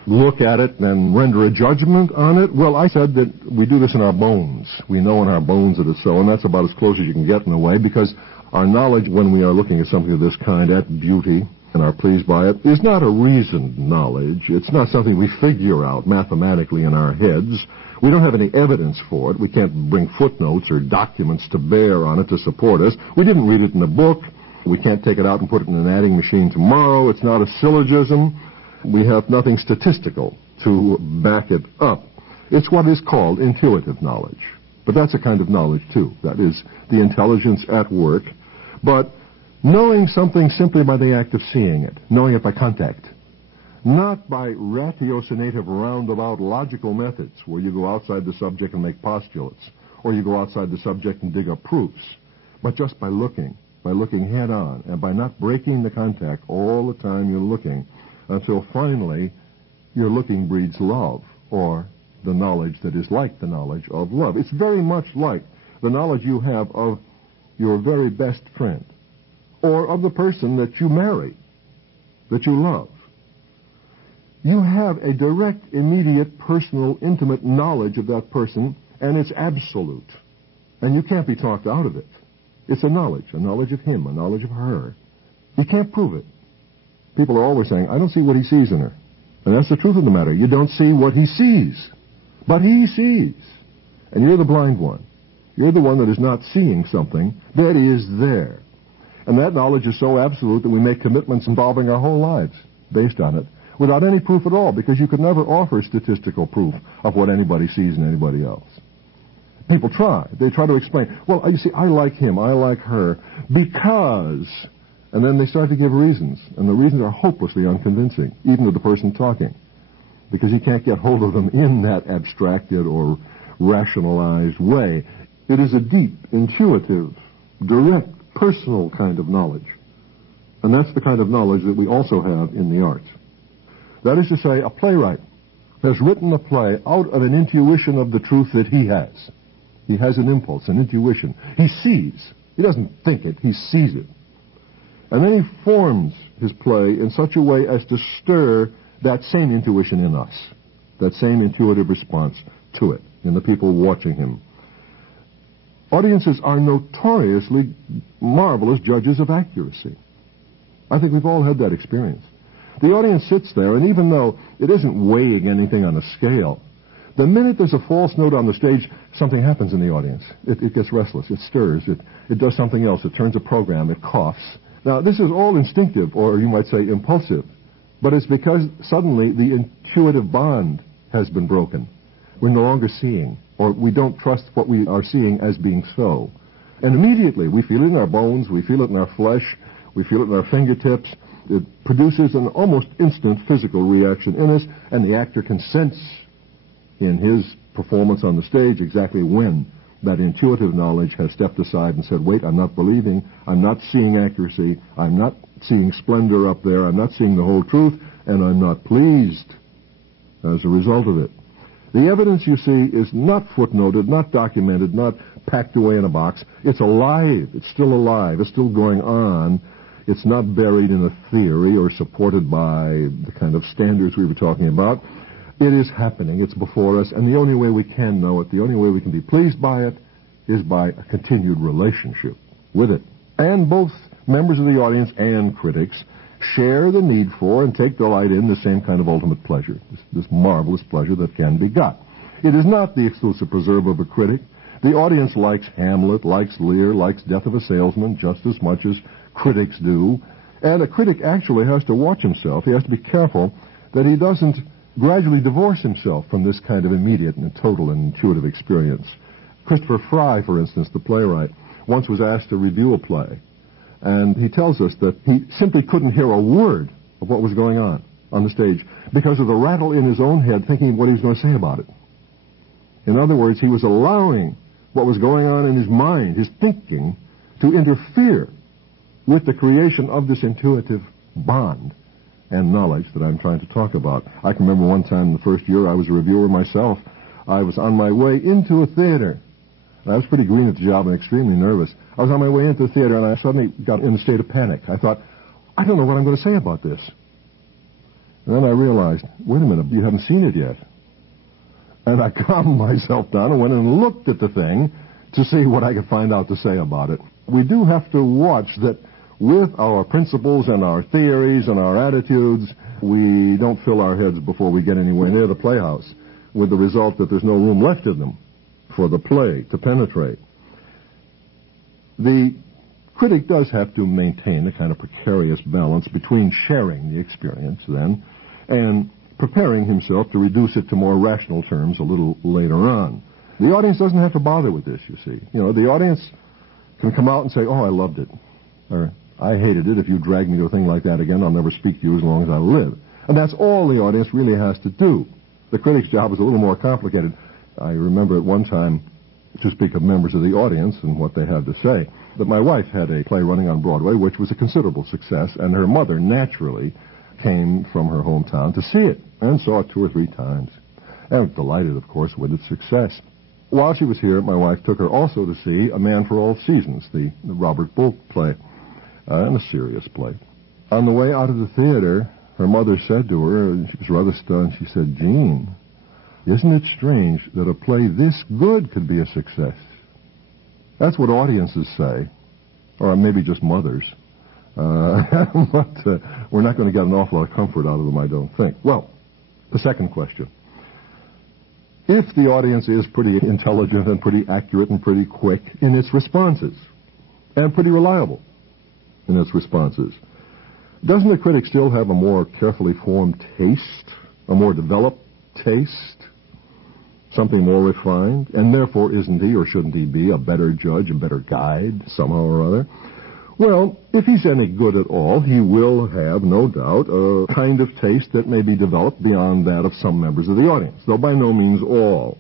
look at it and render a judgment on it? Well, I said that we do this in our bones. We know in our bones that it's so, and that's about as close as you can get in a way, because our knowledge when we are looking at something of this kind, at beauty, and are pleased by it, is not a reasoned knowledge. It's not something we figure out mathematically in our heads. We don't have any evidence for it. We can't bring footnotes or documents to bear on it to support us. We didn't read it in a book. We can't take it out and put it in an adding machine tomorrow. It's not a syllogism. We have nothing statistical to back it up. It's what is called intuitive knowledge. But that's a kind of knowledge, too. That is the intelligence at work. But knowing something simply by the act of seeing it, knowing it by contact, not by ratiocinative, roundabout logical methods where you go outside the subject and make postulates, or you go outside the subject and dig up proofs, but just by looking head on, and by not breaking the contact all the time you're looking, until finally your looking breeds love, or the knowledge that is like the knowledge of love. It's very much like the knowledge you have of your very best friend, or of the person that you marry, that you love. You have a direct, immediate, personal, intimate knowledge of that person, and it's absolute. And you can't be talked out of it. It's a knowledge of him, a knowledge of her. You can't prove it. People are always saying, I don't see what he sees in her. And that's the truth of the matter. You don't see what he sees. But he sees. And you're the blind one. You're the one that is not seeing something that is there. And that knowledge is so absolute that we make commitments involving our whole lives based on it, without any proof at all, because you could never offer statistical proof of what anybody sees in anybody else. People try. They try to explain, well, you see, I like him, I like her, because... And then they start to give reasons, and the reasons are hopelessly unconvincing, even to the person talking, because you can't get hold of them in that abstracted or rationalized way. It is a deep, intuitive, direct, personal kind of knowledge. And that's the kind of knowledge that we also have in the arts. That is to say, a playwright has written a play out of an intuition of the truth that he has. He has an impulse, an intuition. He sees. He doesn't think it, he sees it. And then he forms his play in such a way as to stir that same intuition in us, that same intuitive response to it in the people watching him. Audiences are notoriously marvelous judges of accuracy. I think we've all had that experience. The audience sits there, and even though it isn't weighing anything on a scale, the minute there's a false note on the stage, something happens in the audience. It gets restless, it stirs, it does something else, it turns a program, it coughs. Now, this is all instinctive, or you might say impulsive, but it's because suddenly the intuitive bond has been broken. We're no longer seeing, or we don't trust what we are seeing as being so. And immediately we feel it in our bones, we feel it in our flesh, we feel it in our fingertips. It produces an almost instant physical reaction in us, and the actor can sense in his performance on the stage exactly when that intuitive knowledge has stepped aside and said, wait, I'm not believing, I'm not seeing accuracy, I'm not seeing splendor up there, I'm not seeing the whole truth, and I'm not pleased as a result of it. The evidence, you see, is not footnoted, not documented, not packed away in a box. It's alive. It's still alive. It's still going on. It's not buried in a theory or supported by the kind of standards we were talking about. It is happening. It's before us, and the only way we can know it, the only way we can be pleased by it, is by a continued relationship with it. And both members of the audience and critics share the need for and take delight in the same kind of ultimate pleasure, this marvelous pleasure that can be got. It is not the exclusive preserve of a critic. The audience likes Hamlet, likes Lear, likes Death of a Salesman just as much as critics do. And a critic actually has to watch himself. He has to be careful that he doesn't gradually divorce himself from this kind of immediate and total and intuitive experience. Christopher Fry, for instance, the playwright, once was asked to review a play. And he tells us that he simply couldn't hear a word of what was going on the stage because of the rattle in his own head thinking what he was going to say about it. In other words, he was allowing what was going on in his mind, his thinking, to interfere with the creation of this intuitive bond and knowledge that I'm trying to talk about. I can remember one time in the first year I was a reviewer myself. I was on my way into a theater. I was pretty green at the job and extremely nervous. I was on my way into the theater, and I suddenly got in a state of panic. I thought, I don't know what I'm going to say about this. And then I realized, wait a minute, you haven't seen it yet. And I calmed myself down and went and looked at the thing to see what I could find out to say about it. We do have to watch that with our principles and our theories and our attitudes, we don't fill our heads before we get anywhere near the playhouse, with the result that there's no room left in them for the play to penetrate. The critic does have to maintain a kind of precarious balance between sharing the experience then and preparing himself to reduce it to more rational terms a little later on. The audience doesn't have to bother with this, you see. You know, the audience can come out and say, oh, I loved it, or I hated it. If you drag me to a thing like that again, I'll never speak to you as long as I live. And that's all the audience really has to do. The critic's job is a little more complicated. I remember at one time, to speak of members of the audience and what they had to say, that my wife had a play running on Broadway, which was a considerable success, and her mother naturally came from her hometown to see it, and saw it 2 or 3 times, and was delighted, of course, with its success. While she was here, my wife took her also to see A Man for All Seasons, the Robert Bolt play, and a serious play. On the way out of the theater, her mother said to her, and she was rather stunned, she said, Jean, isn't it strange that a play this good could be a success? That's what audiences say, or maybe just mothers. But we're not going to get an awful lot of comfort out of them, I don't think. Well, the second question. If the audience is pretty intelligent and pretty accurate and pretty quick in its responses, and pretty reliable in its responses, doesn't the critic still have a more carefully formed taste, a more developed taste, something more refined? And therefore, isn't he or shouldn't he be a better judge, a better guide, somehow or other? Well, if he's any good at all, he will have, no doubt, a kind of taste that may be developed beyond that of some members of the audience, though by no means all.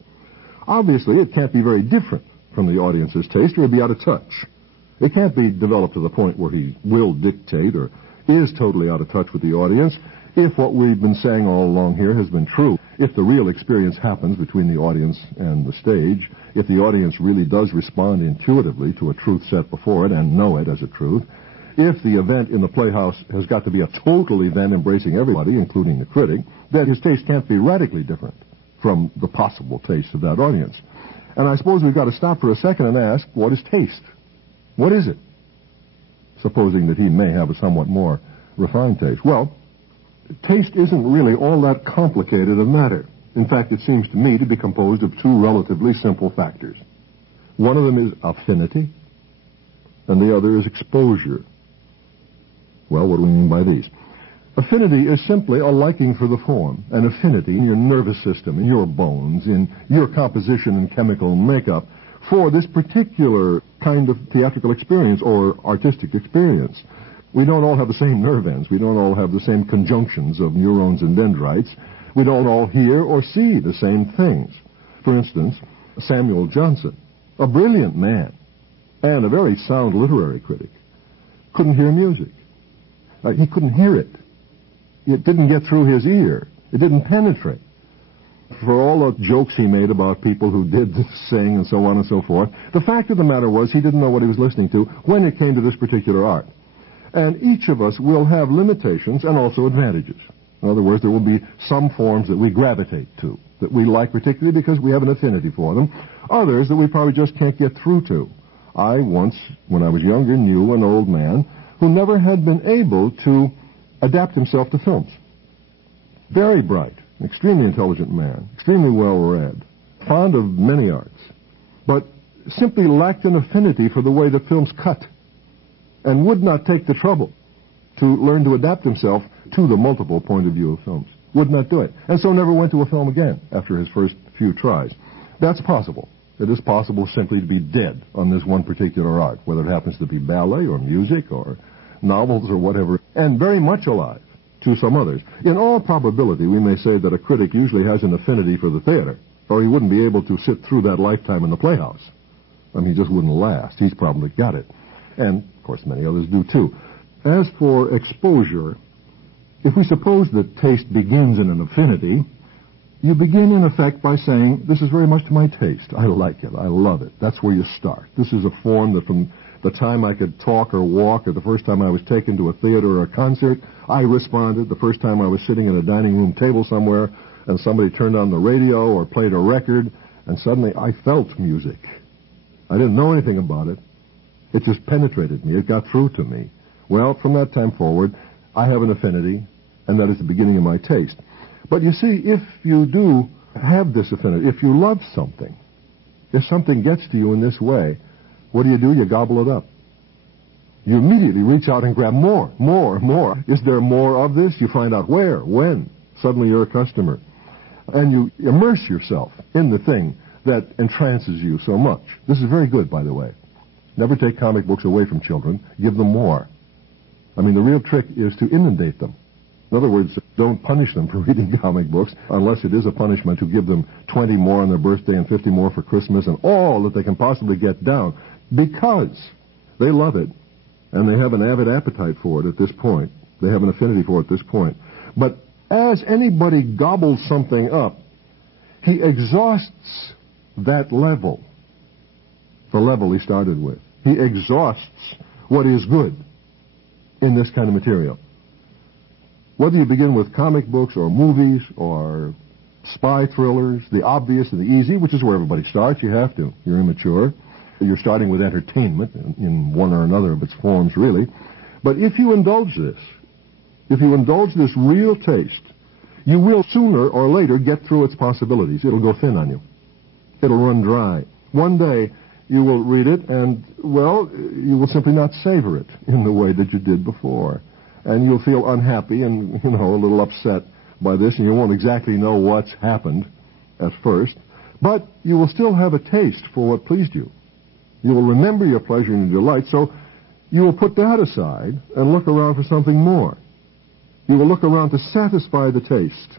Obviously, it can't be very different from the audience's taste, or it'd be out of touch. It can't be developed to the point where he will dictate or is totally out of touch with the audience if what we've been saying all along here has been true. If the real experience happens between the audience and the stage, if the audience really does respond intuitively to a truth set before it and know it as a truth, if the event in the playhouse has got to be a total event embracing everybody, including the critic, then his taste can't be radically different from the possible taste of that audience. And I suppose we've got to stop for a second and ask, what is taste? What is it? Supposing that he may have a somewhat more refined taste. Well, taste isn't really all that complicated a matter. In fact, it seems to me to be composed of 2 relatively simple factors. One of them is affinity, and the other is exposure. Well, what do we mean by these? Affinity is simply a liking for the form, an affinity in your nervous system, in your bones, in your composition and chemical makeup for this particular kind of theatrical experience or artistic experience. We don't all have the same nerve ends. We don't all have the same conjunctions of neurons and dendrites. We don't all hear or see the same things. For instance, Samuel Johnson, a brilliant man and a very sound literary critic, couldn't hear music. He couldn't hear it. It didn't get through his ear. It didn't penetrate. For all the jokes he made about people who did sing and so on and so forth, the fact of the matter was he didn't know what he was listening to when it came to this particular art. And each of us will have limitations and also advantages. In other words, there will be some forms that we gravitate to, that we like particularly because we have an affinity for them, others that we probably just can't get through to. I once, when I was younger, knew an old man who never had been able to adapt himself to films. Very bright, extremely intelligent man, extremely well-read, fond of many arts, but simply lacked an affinity for the way the films cut, and would not take the trouble to learn to adapt himself to the multiple point of view of films. Would not do it. And so never went to a film again after his first few tries. That's possible. It is possible simply to be dead on this one particular art, whether it happens to be ballet or music or novels or whatever, and very much alive to some others. In all probability, we may say that a critic usually has an affinity for the theater, or he wouldn't be able to sit through that lifetime in the playhouse. I mean, he just wouldn't last. He's probably got it. And, of course, many others do, too. As for exposure, if we suppose that taste begins in an affinity, you begin, in effect, by saying, this is very much to my taste. I like it. I love it. That's where you start. This is a form that from the time I could talk or walk, or the first time I was taken to a theater or a concert, I responded. The first time I was sitting at a dining room table somewhere, and somebody turned on the radio or played a record, and suddenly I felt music. I didn't know anything about it. It just penetrated me. It got through to me. Well, from that time forward, I have an affinity, and that is the beginning of my taste. But you see, if you do have this affinity, if you love something, if something gets to you in this way, what do? You gobble it up. You immediately reach out and grab more. Is there more of this? You find out where, when. Suddenly you're a customer. And you immerse yourself in the thing that entrances you so much. This is very good, by the way. Never take comic books away from children. Give them more. I mean, the real trick is to inundate them. In other words, don't punish them for reading comic books unless it is a punishment to give them 20 more on their birthday and 50 more for Christmas and all that they can possibly get down, because they love it and they have an avid appetite for it at this point. They have an affinity for it at this point. But as anybody gobbles something up, he exhausts that level, the level he started with. He exhausts what is good in this kind of material. Whether you begin with comic books or movies or spy thrillers, the obvious and the easy, which is where everybody starts, you have to. You're immature. You're starting with entertainment in one or another of its forms, really. But if you indulge this real taste, you will sooner or later get through its possibilities. It'll go thin on you. It'll run dry. One day you will read it and, well, you will simply not savor it in the way that you did before. And you'll feel unhappy and, a little upset by this, and you won't exactly know what's happened at first. But you will still have a taste for what pleased you. You will remember your pleasure and your delight, so you will put that aside and look around for something more. You will look around to satisfy the taste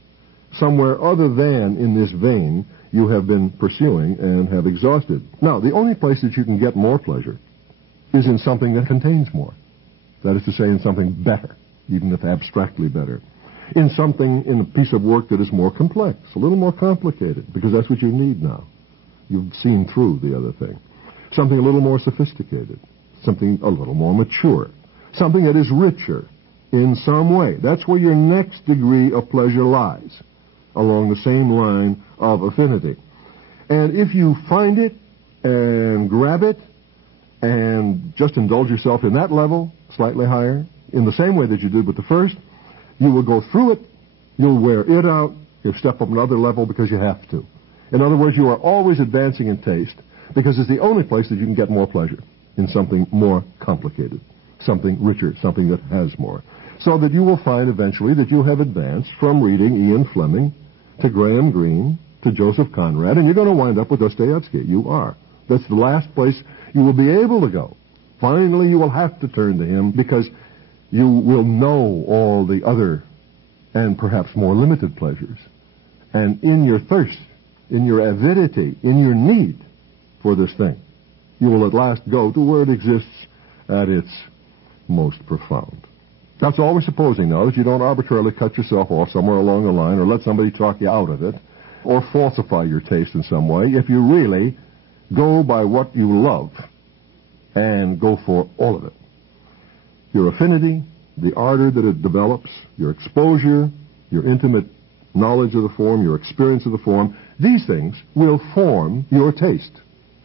somewhere other than in this vein you have been pursuing and have exhausted. Now, the only place that you can get more pleasure is in something that contains more. That is to say, in something better, even if abstractly better. In a piece of work that is more complex, a little more complicated, because that's what you need now. You've seen through the other thing. Something a little more sophisticated, something a little more mature, something that is richer in some way. That's where your next degree of pleasure lies, along the same line of affinity. And if you find it and grab it and just indulge yourself in that level, slightly higher, in the same way that you did with the first, you will go through it, you'll wear it out, you'll step up another level because you have to. In other words, you are always advancing in taste because it's the only place that you can get more pleasure, in something more complicated, something richer, something that has more. So that you will find eventually that you have advanced from reading Ian Fleming to Graham Greene to Joseph Conrad, and you're going to wind up with Dostoevsky. You are. That's the last place you will be able to go. Finally, you will have to turn to him because you will know all the other and perhaps more limited pleasures. And in your thirst, in your avidity, in your need for this thing, you will at last go to where it exists at its most profound. That's always supposing, now, that you don't arbitrarily cut yourself off somewhere along the line or let somebody talk you out of it or falsify your taste in some way. If you really go by what you love and go for all of it, your affinity, the ardor that it develops, your exposure, your intimate knowledge of the form, your experience of the form, these things will form your taste.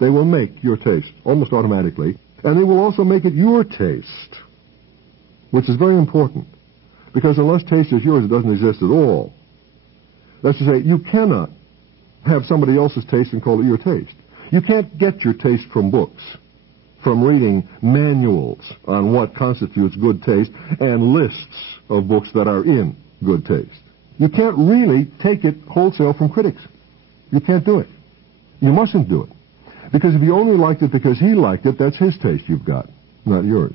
They will make your taste almost automatically, and they will also make it your taste, which is very important, because unless taste is yours, it doesn't exist at all. That's to say, you cannot have somebody else's taste and call it your taste. You can't get your taste from books, from reading manuals on what constitutes good taste and lists of books that are in good taste. You can't really take it wholesale from critics. You can't do it. You mustn't do it. Because if you only liked it because he liked it, that's his taste you've got, not yours.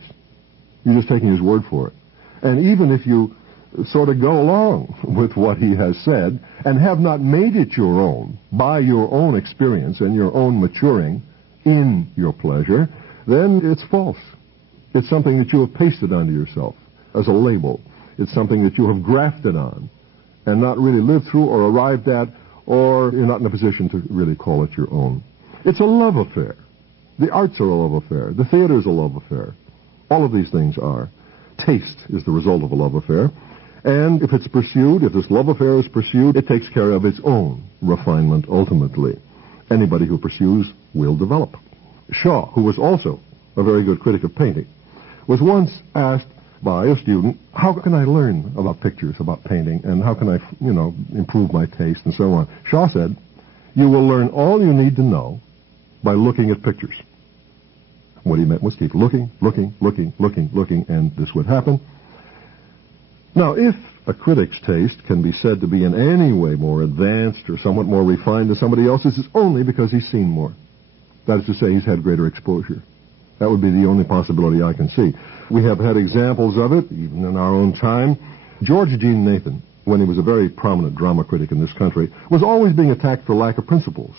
You're just taking his word for it. And even if you sort of go along with what he has said and have not made it your own by your own experience and your own maturing in your pleasure, then it's false. It's something that you have pasted onto yourself as a label. It's something that you have grafted on and not really lived through or arrived at, or you're not in a position to really call it your own. It's a love affair. The arts are a love affair. The theater is a love affair. All of these things are. Taste is the result of a love affair. And if it's pursued, if this love affair is pursued, it takes care of its own refinement ultimately. Anybody who pursues will develop. Shaw, who was also a very good critic of painting, was once asked by a student, how can I learn about pictures, about painting, and how can I, improve my taste and so on? Shaw said, you will learn all you need to know by looking at pictures. What he meant was keep looking, and this would happen. Now, if a critic's taste can be said to be in any way more advanced or somewhat more refined than somebody else's, it's only because he's seen more. That is to say, he's had greater exposure. That would be the only possibility I can see. We have had examples of it, even in our own time. George Jean Nathan, when he was a very prominent drama critic in this country, was always being attacked for lack of principles.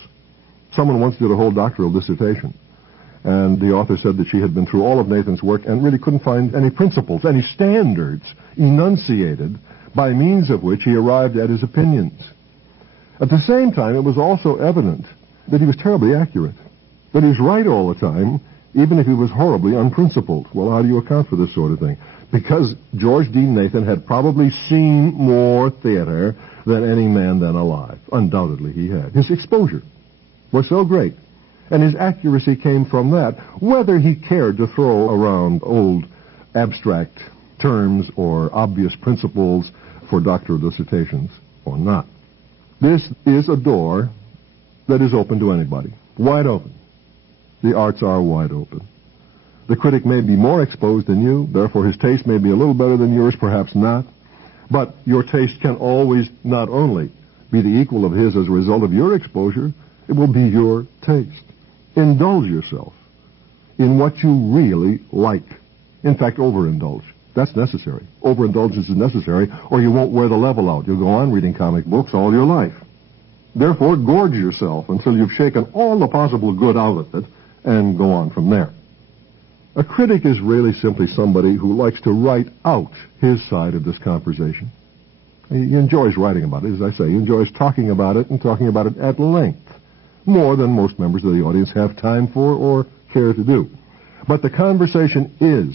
Someone once did a whole doctoral dissertation, and the author said that she had been through all of Nathan's work and really couldn't find any principles, any standards enunciated by means of which he arrived at his opinions. At the same time, it was also evident that he was terribly accurate, that he was right all the time, even if he was horribly unprincipled. Well, how do you account for this sort of thing? Because George Dean Nathan had probably seen more theater than any man then alive. Undoubtedly he had. His exposure was so great, and his accuracy came from that, whether he cared to throw around old abstract terms or obvious principles for doctoral dissertations or not. This is a door that is open to anybody, wide open. The arts are wide open. The critic may be more exposed than you, therefore his taste may be a little better than yours, perhaps not. But your taste can always not only be the equal of his as a result of your exposure, it will be your taste. Indulge yourself in what you really like. In fact, overindulge. That's necessary. Overindulgence is necessary, or you won't wear the level out. You'll go on reading comic books all your life. Therefore, gorge yourself until you've shaken all the possible good out of it, and go on from there. A critic is really simply somebody who likes to write out his side of this conversation. He enjoys writing about it, as I say. He enjoys talking about it and talking about it at length, more than most members of the audience have time for or care to do. But the conversation is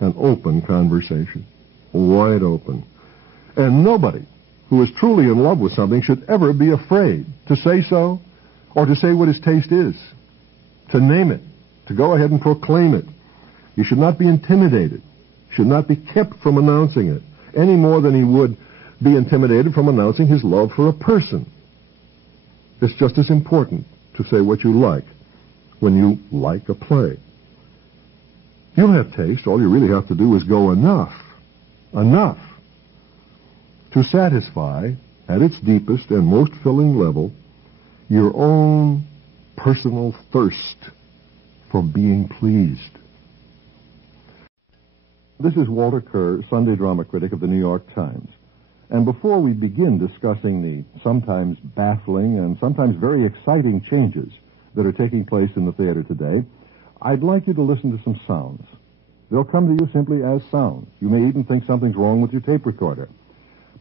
an open conversation, wide open. And nobody who is truly in love with something should ever be afraid to say so or to say what his taste is, to name it, to go ahead and proclaim it. You should not be intimidated, should not be kept from announcing it, any more than he would be intimidated from announcing his love for a person. It's just as important to say what you like when you like a play. You'll have taste. All you really have to do is go enough to satisfy, at its deepest and most filling level, your own personal thirst for being pleased. This is Walter Kerr, Sunday drama critic of the New York Times. And before we begin discussing the sometimes baffling and sometimes very exciting changes that are taking place in the theater today, I'd like you to listen to some sounds. They'll come to you simply as sounds. You may even think something's wrong with your tape recorder.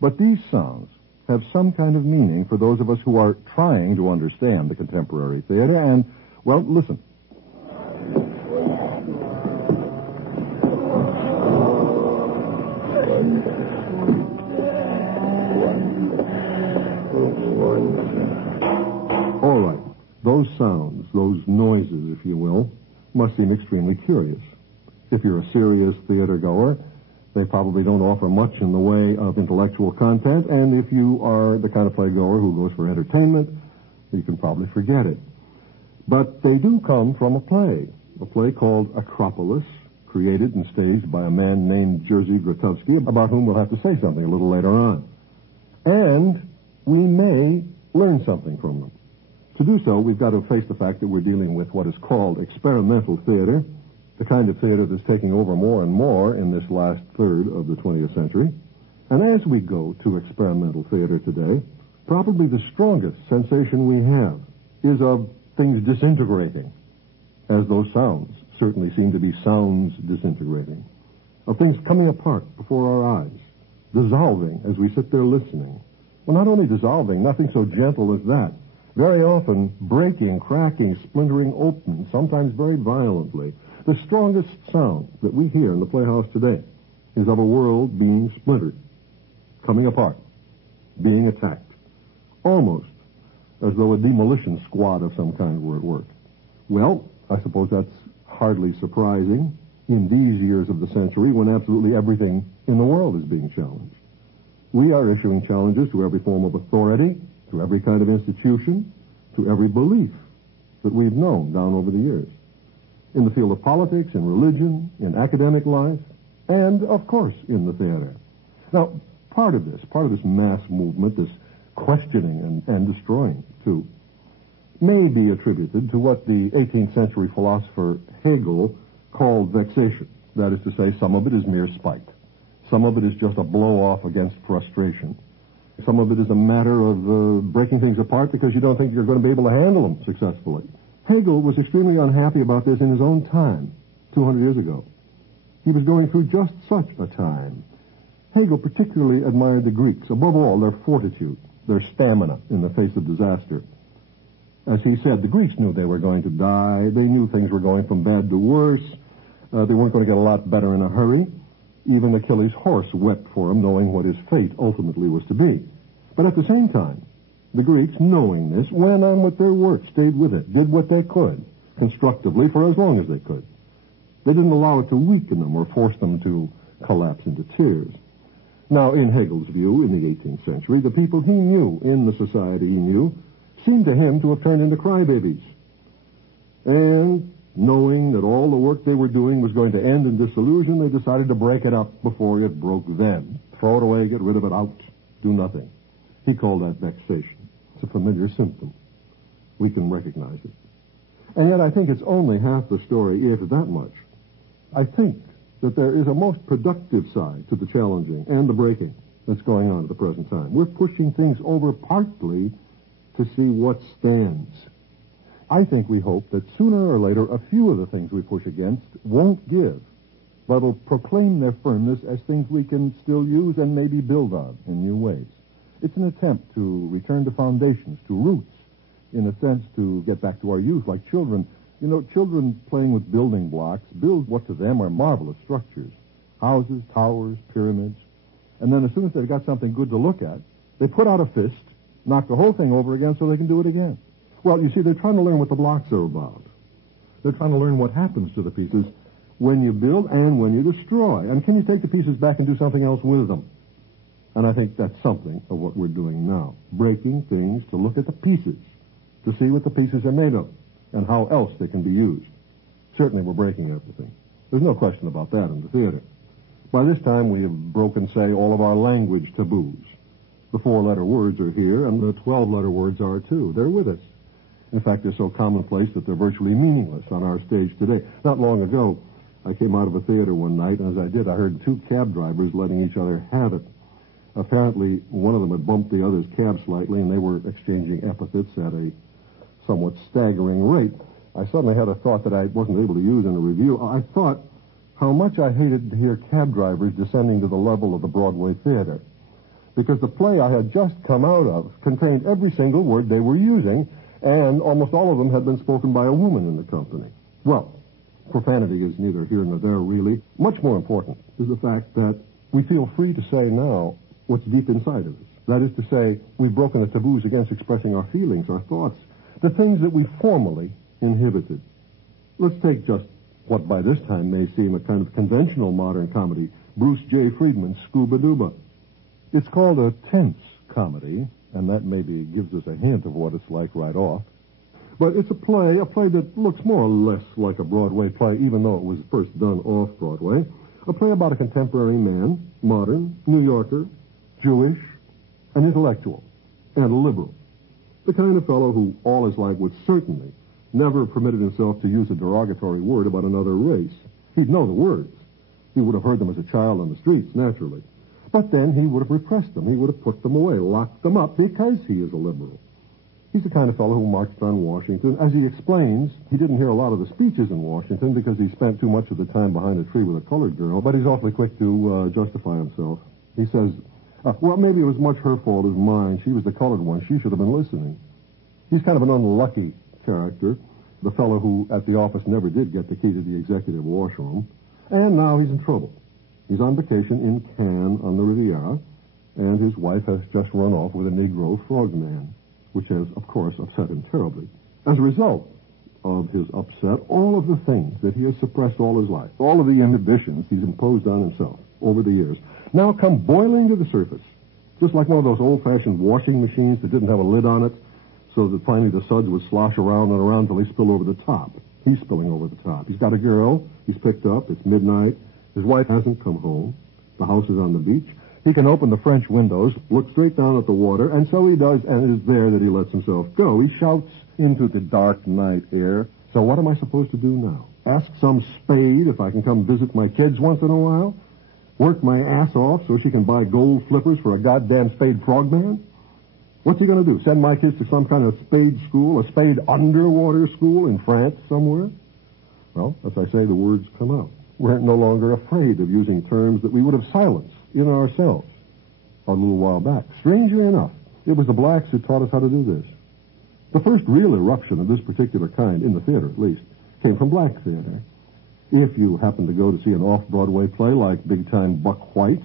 But these sounds have some kind of meaning for those of us who are trying to understand the contemporary theater. And, well, listen. All right. Those sounds, those noises, if you will, must seem extremely curious. If you're a serious theatergoer, they probably don't offer much in the way of intellectual content, and if you are the kind of playgoer who goes for entertainment, you can probably forget it. But they do come from a play called Acropolis, created and staged by a man named Jerzy Grotowski, about whom we'll have to say something a little later on. And we may learn something from them. To do so, we've got to face the fact that we're dealing with what is called experimental theater, the kind of theater that's taking over more and more in this last third of the 20th century. And as we go to experimental theater today, probably the strongest sensation we have is of things disintegrating, as those sounds certainly seem to be sounds disintegrating, of things coming apart before our eyes, dissolving as we sit there listening. Well, not only dissolving, nothing so gentle as that. Very often breaking, cracking, splintering open, sometimes very violently. The strongest sound that we hear in the playhouse today is of a world being splintered, coming apart, being attacked, almost as though a demolition squad of some kind were at work. Well, I suppose that's hardly surprising in these years of the century when absolutely everything in the world is being challenged. We are issuing challenges to every form of authority, to every kind of institution, to every belief that we've known down over the years. In the field of politics, in religion, in academic life, and, of course, in the theater. Now, part of this mass movement, this questioning and destroying, too, may be attributed to what the 18th century philosopher Hegel called vexation. That is to say, some of it is mere spite. Some of it is just a blow-off against frustration. Some of it is a matter of breaking things apart because you don't think you're going to be able to handle them successfully. Hegel was extremely unhappy about this in his own time, 200 years ago. He was going through just such a time. Hegel particularly admired the Greeks, above all, their fortitude, their stamina in the face of disaster. As he said, the Greeks knew they were going to die. They knew things were going from bad to worse. They weren't going to get a lot better in a hurry. Even Achilles' horse wept for him, knowing what his fate ultimately was to be. But at the same time, the Greeks, knowing this, went on with their work, stayed with it, did what they could, constructively, for as long as they could. They didn't allow it to weaken them or force them to collapse into tears. Now, in Hegel's view, in the 18th century, the people he knew, in the society he knew, seemed to him to have turned into crybabies. And knowing that all the work they were doing was going to end in disillusion, they decided to break it up before it broke them. Throw it away, get rid of it, out, do nothing. He called that vexation. It's a familiar symptom. We can recognize it. And yet I think it's only half the story, if that much. I think that there is a most productive side to the challenging and the breaking that's going on at the present time. We're pushing things over partly to see what stands. I think we hope that sooner or later a few of the things we push against won't give, but will proclaim their firmness as things we can still use and maybe build on in new ways. It's an attempt to return to foundations, to roots, in a sense to get back to our youth, like children. You know, children playing with building blocks build what to them are marvelous structures, houses, towers, pyramids, and then as soon as they've got something good to look at, they put out a fist, knock the whole thing over again so they can do it again. Well, you see, they're trying to learn what the blocks are about. They're trying to learn what happens to the pieces when you build and when you destroy. And can you take the pieces back and do something else with them? And I think that's something of what we're doing now. Breaking things to look at the pieces, to see what the pieces are made of, and how else they can be used. Certainly we're breaking everything. There's no question about that in the theater. By this time we have broken, say, all of our language taboos. The 4-letter words are here, and the 12-letter words are too. They're with us. In fact, they're so commonplace that they're virtually meaningless on our stage today. Not long ago, I came out of a theater one night, and as I did, I heard 2 cab drivers letting each other have it. Apparently, one of them had bumped the other's cab slightly, and they were exchanging epithets at a somewhat staggering rate. I suddenly had a thought that I wasn't able to use in a review. I thought how much I hated to hear cab drivers descending to the level of the Broadway theater, because the play I had just come out of contained every single word they were using, and almost all of them had been spoken by a woman in the company. Well, profanity is neither here nor there, really. Much more important is the fact that we feel free to say now what's deep inside of us. That is to say, we've broken the taboos against expressing our feelings, our thoughts, the things that we formerly inhibited. Let's take just what by this time may seem a kind of conventional modern comedy, Bruce J. Friedman's Scuba Dooba. It's called a tense comedy, and that maybe gives us a hint of what it's like right off. But it's a play that looks more or less like a Broadway play, even though it was first done off-Broadway. A play about a contemporary man, modern, New Yorker, Jewish, an intellectual, and a liberal. The kind of fellow who all his life would certainly never permitted himself to use a derogatory word about another race. He'd know the words. He would have heard them as a child on the streets, naturally. But then he would have repressed them. He would have put them away, locked them up, because he is a liberal. He's the kind of fellow who marched on Washington. As he explains, he didn't hear a lot of the speeches in Washington because he spent too much of the time behind a tree with a colored girl, but he's awfully quick to justify himself. He says, well, maybe it was much her fault as mine. She was the colored one. She should have been listening. He's kind of an unlucky character, the fellow who at the office never did get the key to the executive washroom, and now he's in trouble. He's on vacation in Cannes on the Riviera, and his wife has just run off with a Negro frogman, which has, of course, upset him terribly. As a result of his upset, all of the things that he has suppressed all his life, all of the inhibitions he's imposed on himself over the years, now come boiling to the surface, just like one of those old-fashioned washing machines that didn't have a lid on it, so that finally the suds would slosh around and around till they spill over the top. He's spilling over the top. He's got a girl. He's picked up. It's midnight. His wife hasn't come home. The house is on the beach. He can open the French windows, look straight down at the water, and so he does, and it is there that he lets himself go. He shouts into the dark night air. So what am I supposed to do now? Ask some spade if I can come visit my kids once in a while? Work my ass off so she can buy gold flippers for a goddamn spade frogman? What's he going to do? Send my kids to some kind of spade school, a spade underwater school in France somewhere? Well, as I say, the words come out. We're no longer afraid of using terms that we would have silenced in ourselves a little while back. Strangely enough, it was the blacks who taught us how to do this. The first real eruption of this particular kind, in the theater at least, came from black theater. If you happen to go to see an off-Broadway play like Big Time Buck White,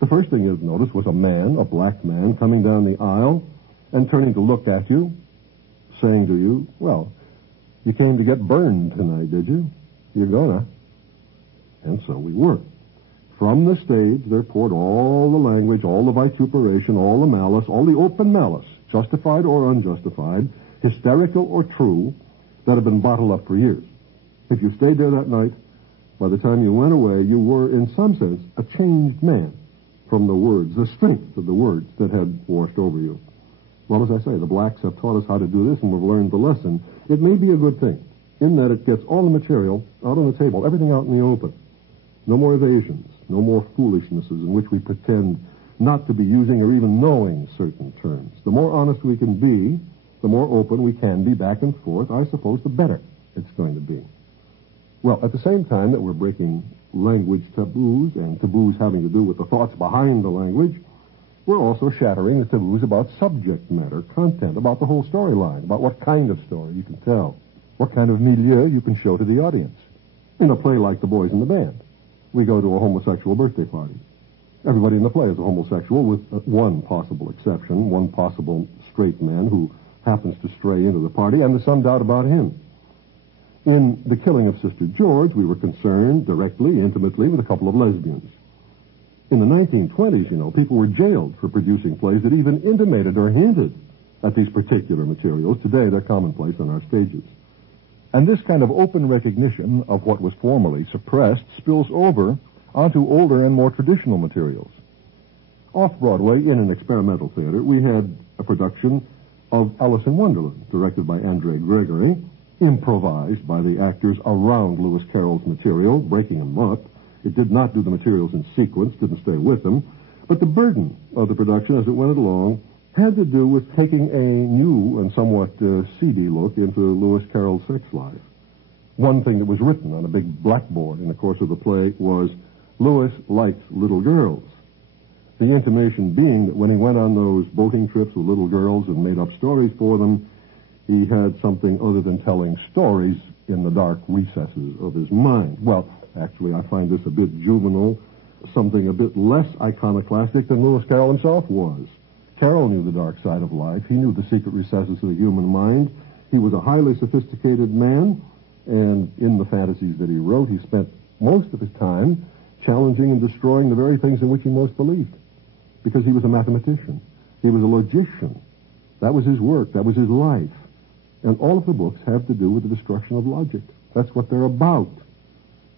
the first thing you'd notice was a man, a black man, coming down the aisle and turning to look at you, saying to you, well, you came to get burned tonight, did you? You're gonna. And so we were. From the stage, there poured all the language, all the vituperation, all the malice, all the open malice, justified or unjustified, hysterical or true, that had been bottled up for years. If you stayed there that night, by the time you went away, you were, in some sense, a changed man from the words, the strength of the words that had washed over you. Well, as I say, the blacks have taught us how to do this, and we've learned the lesson. It may be a good thing, in that it gets all the material out on the table, everything out in the open. No more evasions, no more foolishnesses in which we pretend not to be using or even knowing certain terms. The more honest we can be, the more open we can be back and forth, I suppose, the better it's going to be. Well, at the same time that we're breaking language taboos, and taboos having to do with the thoughts behind the language, we're also shattering the taboos about subject matter, content, about the whole storyline, about what kind of story you can tell, what kind of milieu you can show to the audience. In a play like The Boys in the Band, we go to a homosexual birthday party. Everybody in the play is a homosexual, with one possible exception, one possible straight man who happens to stray into the party, and there's some doubt about him. In The Killing of Sister George, we were concerned directly, intimately, with a couple of lesbians. In the 1920s, people were jailed for producing plays that even intimated or hinted at these particular materials. Today, they're commonplace on our stages. And this kind of open recognition of what was formerly suppressed spills over onto older and more traditional materials. Off-Broadway, in an experimental theater, we had a production of Alice in Wonderland, directed by Andre Gregory, improvised by the actors around Lewis Carroll's material, breaking them up. It did not do the materials in sequence, didn't stay with them, but the burden of the production as it went along had to do with taking a new and somewhat seedy look into Lewis Carroll's sex life. One thing that was written on a big blackboard in the course of the play was, Lewis likes little girls. The intimation being that when he went on those boating trips with little girls and made up stories for them, he had something other than telling stories in the dark recesses of his mind. Well, actually, I find this a bit juvenile, something a bit less iconoclastic than Lewis Carroll himself was. Carroll knew the dark side of life. He knew the secret recesses of the human mind. He was a highly sophisticated man, and in the fantasies that he wrote, he spent most of his time challenging and destroying the very things in which he most believed, because he was a mathematician. He was a logician. That was his work. That was his life. And all of the books have to do with the destruction of logic. That's what they're about.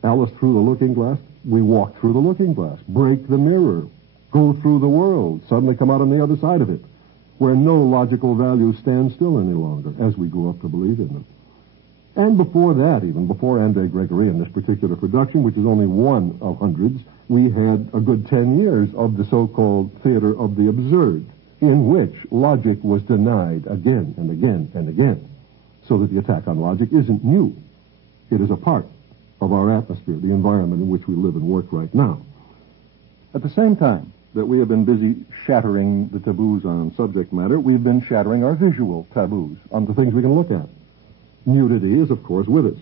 Alice through the looking glass, we walk through the looking glass, break the mirror, go through the world, suddenly come out on the other side of it, where no logical values stand still any longer, as we grow up to believe in them. And before that, even before Andre Gregory in this particular production, which is only one of hundreds, we had a good 10 years of the so-called theater of the absurd, in which logic was denied again and again and again, so that the attack on logic isn't new. It is a part of our atmosphere, the environment in which we live and work right now. At the same time that we have been busy shattering the taboos on subject matter, we've been shattering our visual taboos on the things we can look at. Nudity is, of course, with us.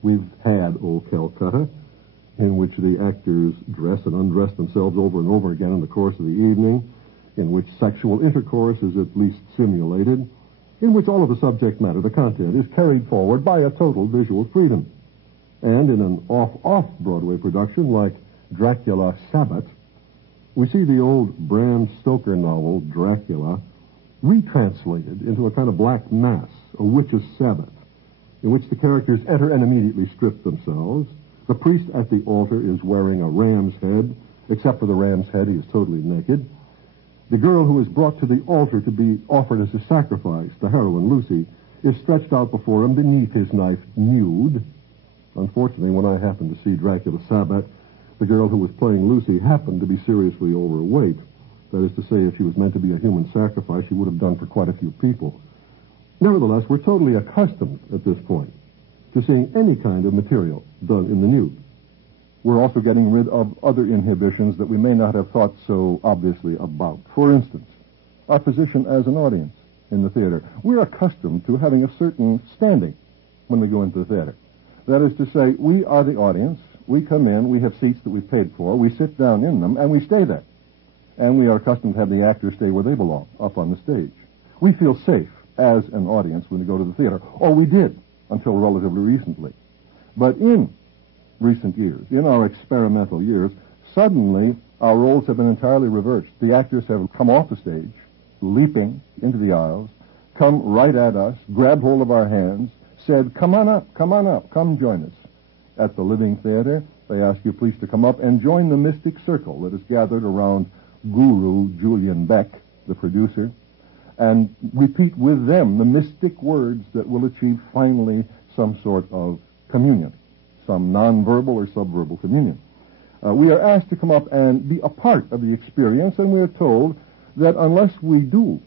We've had Old Calcutta, in which the actors dress and undress themselves over and over again in the course of the evening, in which sexual intercourse is at least simulated, in which all of the subject matter, the content, is carried forward by a total visual freedom. And in an off-Broadway production like Dracula Sabbat, we see the old Bram Stoker novel, Dracula, retranslated into a kind of black mass, a witch's Sabbath, in which the characters enter and immediately strip themselves. The priest at the altar is wearing a ram's head, Except for the ram's head, he is totally naked. The girl who is brought to the altar to be offered as a sacrifice, the heroine, Lucy, is stretched out before him beneath his knife, nude. Unfortunately, when I happened to see Dracula Sabbat, the girl who was playing Lucy happened to be seriously overweight. That is to say, if she was meant to be a human sacrifice, she would have done for quite a few people. Nevertheless, we're totally accustomed at this point to seeing any kind of material done in the nude. We're also getting rid of other inhibitions that we may not have thought so obviously about. For instance, our position as an audience in the theater. We're accustomed to having a certain standing when we go into the theater. That is to say, we are the audience. We come in, we have seats that we've paid for, we sit down in them, and we stay there. And we are accustomed to have the actors stay where they belong, up on the stage. We feel safe as an audience when we go to the theater, or we did until relatively recently. But in recent years, in our experimental years, suddenly our roles have been entirely reversed. The actors have come off the stage, leaping into the aisles, come right at us, grabbed hold of our hands, said, come on up, come join us. At the Living Theater, they ask you please to come up and join the mystic circle that is gathered around Guru Julian Beck, the producer, and repeat with them the mystic words that will achieve finally some sort of communion, some nonverbal or subverbal communion. We are asked to come up and be a part of the experience, and we are told that unless we do,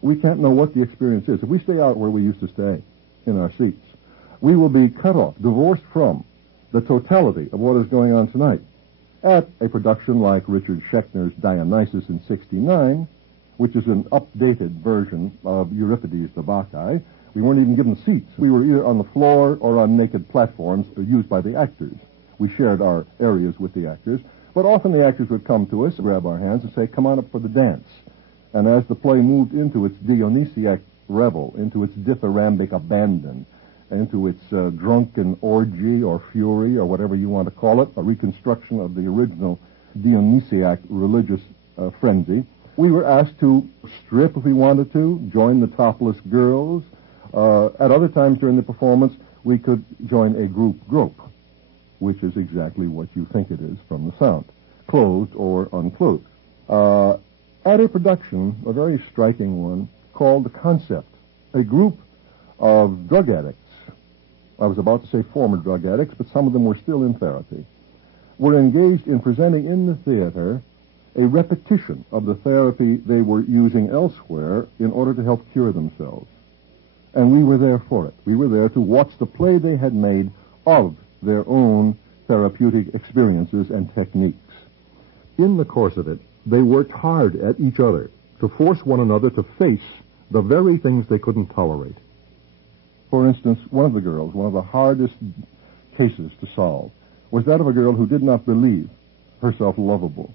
we can't know what the experience is. If we stay out where we used to stay in our seats, we will be cut off, divorced from the totality of what is going on tonight. At a production like Richard Schechner's Dionysus in '69, which is an updated version of Euripides the Bacchae, we weren't even given seats. We were either on the floor or on naked platforms used by the actors. We shared our areas with the actors, but often the actors would come to us, grab our hands, and say, come on up for the dance. And as the play moved into its Dionysiac revel, into its dithyrambic abandon, into its drunken orgy or fury or whatever you want to call it, a reconstruction of the original Dionysiac religious frenzy, we were asked to strip if we wanted to, join the topless girls. At other times during the performance, we could join a group grope, which is exactly what you think it is from the sound, clothed or unclothed. At a production, a very striking one, called The Concept, a group of drug addicts, I was about to say former drug addicts, but some of them were still in therapy, were engaged in presenting in the theater a repetition of the therapy they were using elsewhere in order to help cure themselves. And we were there for it. We were there to watch the play they had made of their own therapeutic experiences and techniques. In the course of it, they worked hard at each other to force one another to face the very things they couldn't tolerate. For instance, one of the girls, one of the hardest cases to solve, was that of a girl who did not believe herself lovable.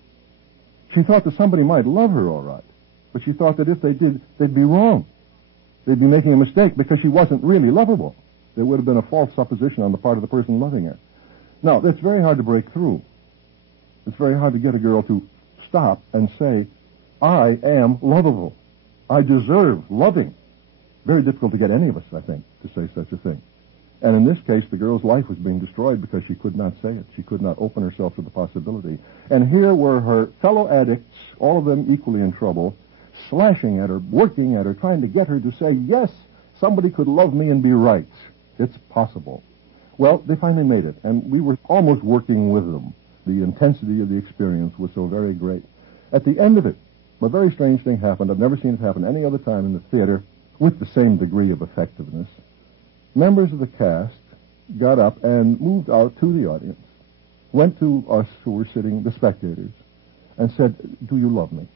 She thought that somebody might love her all right, but she thought that if they did, they'd be wrong. They'd be making a mistake because she wasn't really lovable. There would have been a false supposition on the part of the person loving her. Now, it's very hard to break through. It's very hard to get a girl to stop and say, I am lovable. I deserve loving. Very difficult to get any of us, I think, to say such a thing. And in this case, the girl's life was being destroyed because she could not say it. She could not open herself to the possibility. And here were her fellow addicts, all of them equally in trouble, slashing at her, working at her, trying to get her to say, yes, somebody could love me and be right. It's possible. Well, they finally made it, and we were almost working with them. The intensity of the experience was so very great. At the end of it, a very strange thing happened. I've never seen it happen any other time in the theater with the same degree of effectiveness. Members of the cast got up and moved out to the audience, went to us who were sitting, the spectators, and said, do you love me?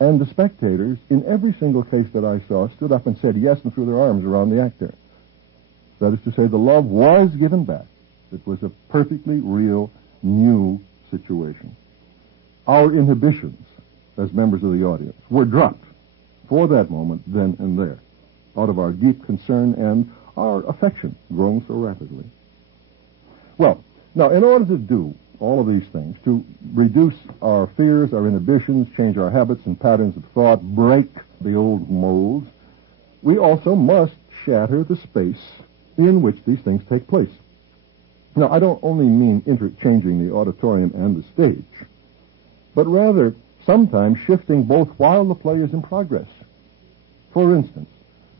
And the spectators, in every single case that I saw, stood up and said yes and threw their arms around the actor. That is to say, the love was given back. It was a perfectly real, new situation. Our inhibitions, as members of the audience, were dropped for that moment, then and there, out of our deep concern and our affection growing so rapidly. Well, now, in order to do all of these things, to reduce our fears, our inhibitions, change our habits and patterns of thought, break the old molds, we also must shatter the space in which these things take place. Now, I don't only mean interchanging the auditorium and the stage, but rather sometimes shifting both while the play is in progress. For instance,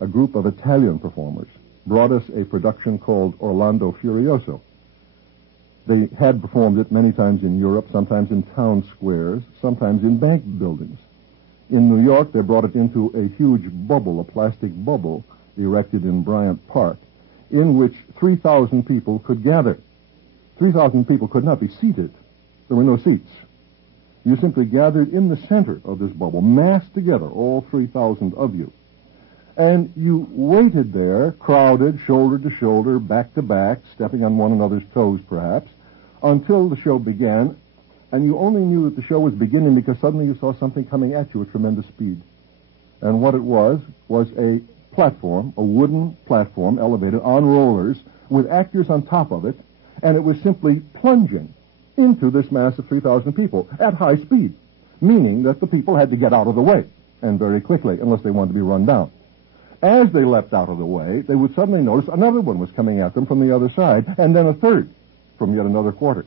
a group of Italian performers brought us a production called Orlando Furioso. They had performed it many times in Europe, sometimes in town squares, sometimes in bank buildings. In New York, they brought it into a huge bubble, a plastic bubble, erected in Bryant Park, in which 3,000 people could gather. 3,000 people could not be seated. There were no seats. You simply gathered in the center of this bubble, massed together, all 3,000 of you. And you waited there, crowded, shoulder to shoulder, back to back, stepping on one another's toes, perhaps, until the show began, and you only knew that the show was beginning because suddenly you saw something coming at you at tremendous speed. And what it was a platform, a wooden platform elevated on rollers with actors on top of it, and it was simply plunging into this mass of 3,000 people at high speed, meaning that the people had to get out of the way, and very quickly, unless they wanted to be run down. As they leapt out of the way, they would suddenly notice another one was coming at them from the other side, and then a third from yet another quarter,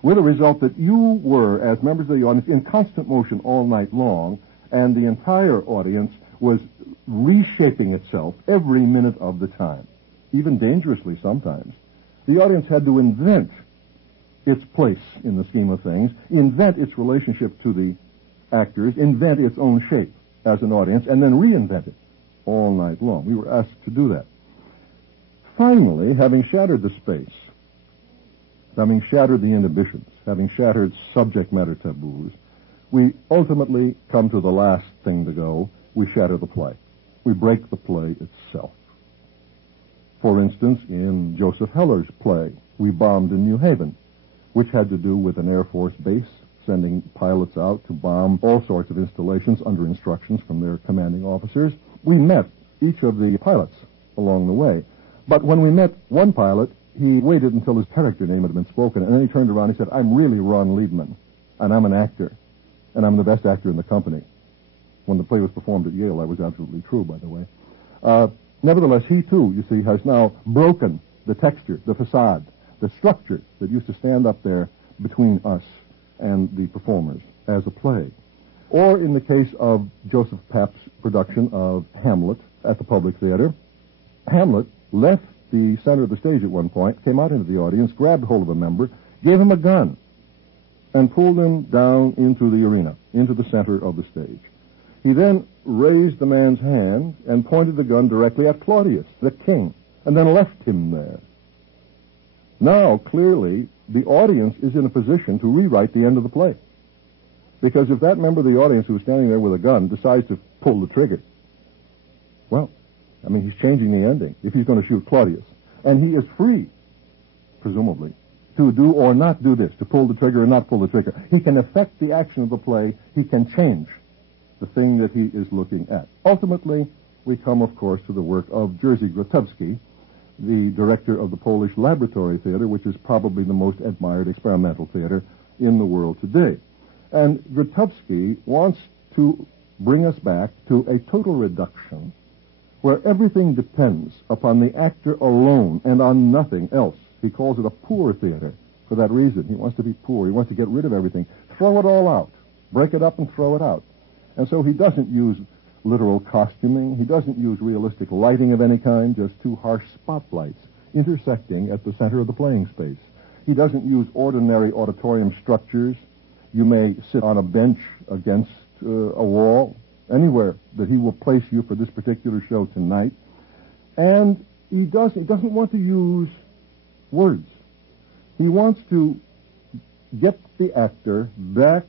with the result that you were, as members of the audience, in constant motion all night long, and the entire audience was reshaping itself every minute of the time, even dangerously sometimes. The audience had to invent its place in the scheme of things, invent its relationship to the actors, invent its own shape as an audience, and then reinvent it all night long. We were asked to do that. Finally, having shattered the space, having shattered the inhibitions, having shattered subject matter taboos, we ultimately come to the last thing to go. We shatter the play. We break the play itself. For instance, in Joseph Heller's play, We Bombed in New Haven, which had to do with an Air Force base sending pilots out to bomb all sorts of installations under instructions from their commanding officers. We met each of the pilots along the way. But when we met one pilot, he waited until his character name had been spoken, and then he turned around and he said, "I'm really Ron Liebman, and I'm an actor, and I'm the best actor in the company." When the play was performed at Yale, that was absolutely true, by the way. Nevertheless, he too, you see, has now broken the texture, the facade, the structure that used to stand up there between us and the performers as a play. Or in the case of Joseph Papp's production of Hamlet at the Public Theater, Hamlet left the center of the stage at one point, came out into the audience, grabbed hold of a member, gave him a gun, and pulled him down into the arena, into the center of the stage. He then raised the man's hand and pointed the gun directly at Claudius, the king, and then left him there. Now, clearly, the audience is in a position to rewrite the end of the play. Because if that member of the audience who was standing there with a gun decides to pull the trigger, well, I mean, he's changing the ending if he's going to shoot Claudius. And he is free, presumably, to do or not do this, to pull the trigger or not pull the trigger. He can affect the action of the play. He can change the thing that he is looking at. Ultimately, we come, of course, to the work of Jerzy Grotowski, the director of the Polish Laboratory Theater, which is probably the most admired experimental theater in the world today. And Grotowski wants to bring us back to a total reduction where everything depends upon the actor alone and on nothing else. He calls it a poor theater for that reason. He wants to be poor. He wants to get rid of everything. Throw it all out. Break it up and throw it out. And so he doesn't use literal costuming. He doesn't use realistic lighting of any kind, just two harsh spotlights intersecting at the center of the playing space. He doesn't use ordinary auditorium structures. You may sit on a bench against a wall, anywhere that he will place you for this particular show tonight. And he doesn't want to use words. He wants to get the actor back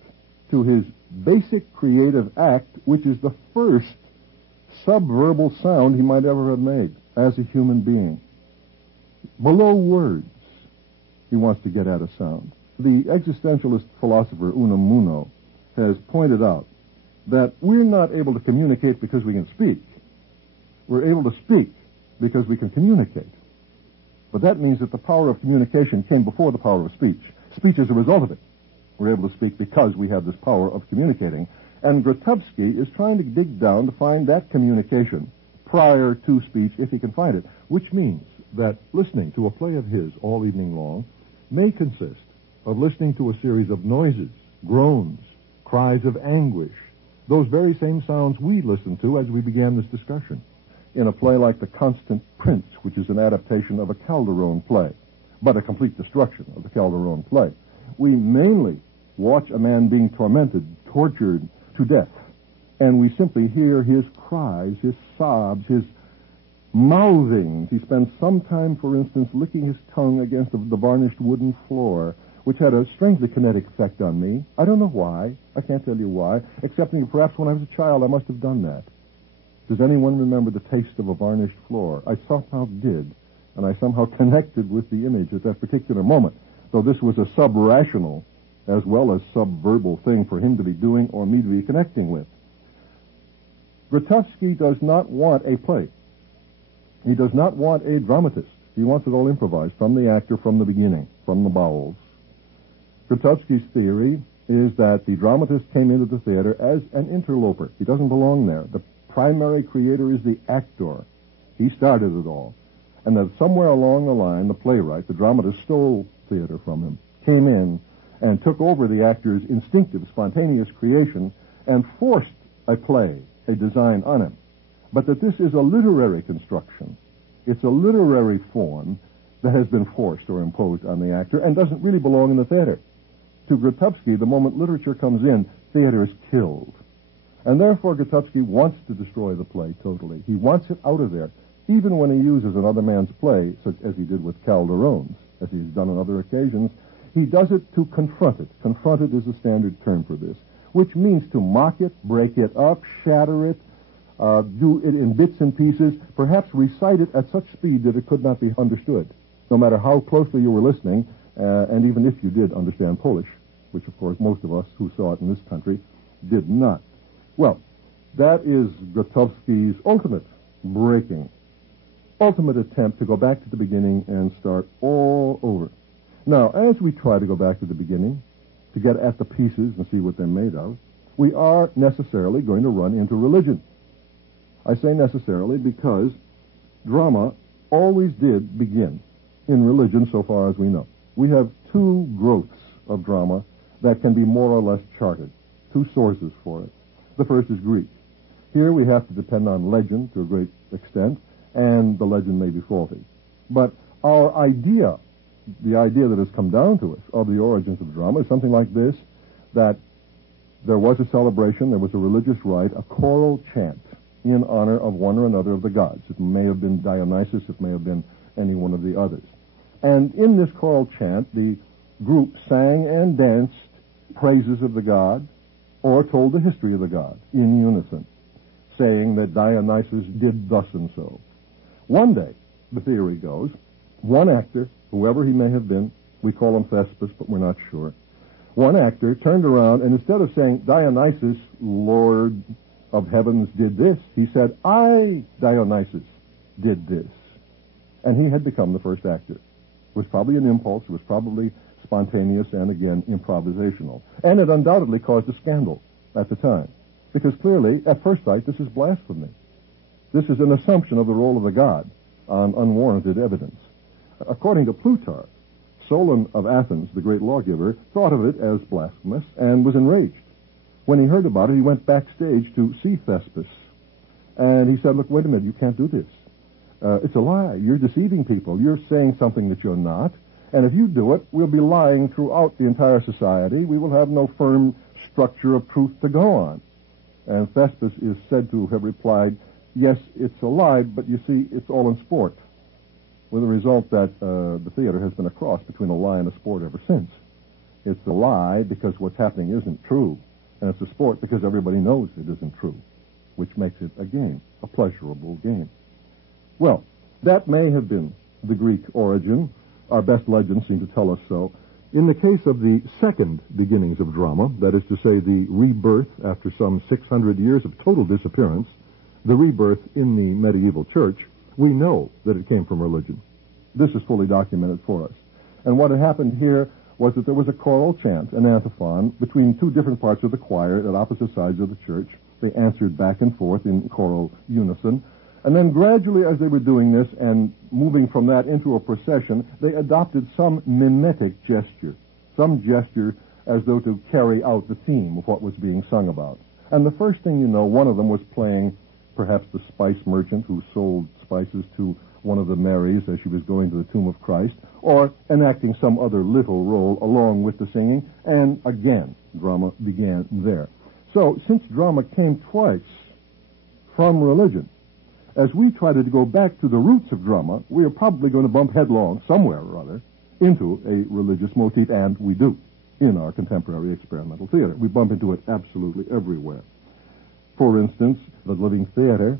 to his basic creative act, which is the first subverbal sound he might ever have made as a human being. Below words, he wants to get at a sound. The existentialist philosopher Unamuno has pointed out that we're not able to communicate because we can speak. We're able to speak because we can communicate. But that means that the power of communication came before the power of speech. Speech is a result of it. We're able to speak because we have this power of communicating. And Grotowski is trying to dig down to find that communication prior to speech, if he can find it, which means that listening to a play of his all evening long may consist of listening to a series of noises, groans, cries of anguish, those very same sounds we listened to as we began this discussion. In a play like The Constant Prince, which is an adaptation of a Calderon play, but a complete destruction of the Calderon play, we mainly watch a man being tormented, tortured to death, and we simply hear his cries, his sobs, his mouthings. He spends some time, for instance, licking his tongue against the varnished wooden floor, which had a strangely kinetic effect on me. I don't know why. I can't tell you why, except perhaps when I was a child I must have done that. Does anyone remember the taste of a varnished floor? I somehow did, and I somehow connected with the image at that particular moment, though this was a sub-rational as well as sub-verbal thing for him to be doing or me to be connecting with. Grotowski does not want a play. He does not want a dramatist. He wants it all improvised from the actor, from the beginning, from the bowels. Grotowski's theory is that the dramatist came into the theater as an interloper. He doesn't belong there. The primary creator is the actor. He started it all. And that somewhere along the line, the playwright, the dramatist, stole theater from him, came in and took over the actor's instinctive, spontaneous creation and forced a play, a design on him. But that this is a literary construction. It's a literary form that has been forced or imposed on the actor and doesn't really belong in the theater. To Grotowski, the moment literature comes in, theater is killed. And therefore, Grotowski wants to destroy the play totally. He wants it out of there, even when he uses another man's play, such as he did with Calderon's, as he's done on other occasions. He does it to confront it. Confront it is a standard term for this, which means to mock it, break it up, shatter it, do it in bits and pieces, perhaps recite it at such speed that it could not be understood, no matter how closely you were listening, and even if you did understand Polish, which, of course, most of us who saw it in this country did not. Well, that is Grotowski's ultimate breaking, ultimate attempt to go back to the beginning and start all over. Now, as we try to go back to the beginning, to get at the pieces and see what they're made of, we are necessarily going to run into religion. I say necessarily because drama always did begin in religion so far as we know. We have two growths of drama that can be more or less charted, two sources for it. The first is Greek. Here we have to depend on legend to a great extent, and the legend may be faulty. But our idea, the idea that has come down to us of the origins of drama is something like this, that there was a celebration, there was a religious rite, a choral chant in honor of one or another of the gods. It may have been Dionysus, it may have been any one of the others. And in this choral chant, the group sang and danced praises of the god, or told the history of the god in unison, saying that Dionysus did thus and so. One day, the theory goes, one actor, whoever he may have been, we call him Thespis, but we're not sure, one actor turned around and instead of saying, Dionysus, Lord of heavens, did this, he said, I, Dionysus, did this. And he had become the first actor. It was probably an impulse, it was probably spontaneous and, again, improvisational. And it undoubtedly caused a scandal at the time. Because clearly, at first sight, this is blasphemy. This is an assumption of the role of the god on unwarranted evidence. According to Plutarch, Solon of Athens, the great lawgiver, thought of it as blasphemous and was enraged. When he heard about it, he went backstage to see Thespis. And he said, look, wait a minute, you can't do this. It's a lie. You're deceiving people. You're saying something that you're not. And if you do it, we'll be lying throughout the entire society. We will have no firm structure of truth to go on. And Thespis is said to have replied, yes, it's a lie, but you see, it's all in sport. With the result that the theater has been a cross between a lie and a sport ever since. It's a lie because what's happening isn't true. And it's a sport because everybody knows it isn't true, which makes it a game, a pleasurable game. Well, that may have been the Greek origin. Our best legends seem to tell us so. In the case of the second beginnings of drama, that is to say the rebirth after some 600 years of total disappearance, the rebirth in the medieval church, we know that it came from religion. This is fully documented for us. And what had happened here was that there was a choral chant, an antiphon, between two different parts of the choir at opposite sides of the church. They answered back and forth in choral unison. And then gradually, as they were doing this and moving from that into a procession, they adopted some mimetic gesture, some gesture as though to carry out the theme of what was being sung about. And the first thing you know, one of them was playing perhaps the spice merchant who sold spices to one of the Marys as she was going to the tomb of Christ, or enacting some other little role along with the singing, and again, drama began there. So, since drama came twice from religion, as we try to go back to the roots of drama, we are probably going to bump headlong, somewhere or other, into a religious motif, and we do in our contemporary experimental theater. We bump into it absolutely everywhere. For instance, the living theater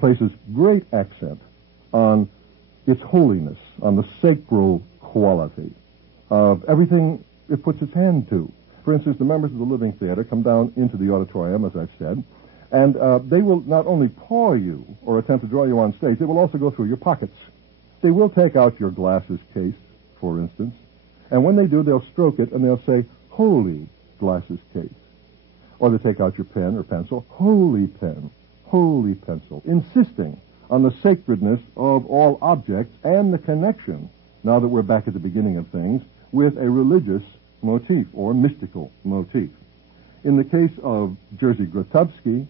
places great accent on its holiness, on the sacral quality of everything it puts its hand to. For instance, the members of the living theater come down into the auditorium, as I've said, and they will not only paw you or attempt to draw you on stage, they will also go through your pockets. They will take out your glasses case, for instance, and when they do, they'll stroke it and they'll say, "Holy glasses case." Or they take out your pen or pencil, "Holy pen, holy pencil," insisting on the sacredness of all objects and the connection, now that we're back at the beginning of things, with a religious motif or mystical motif. In the case of Jerzy Grotowski,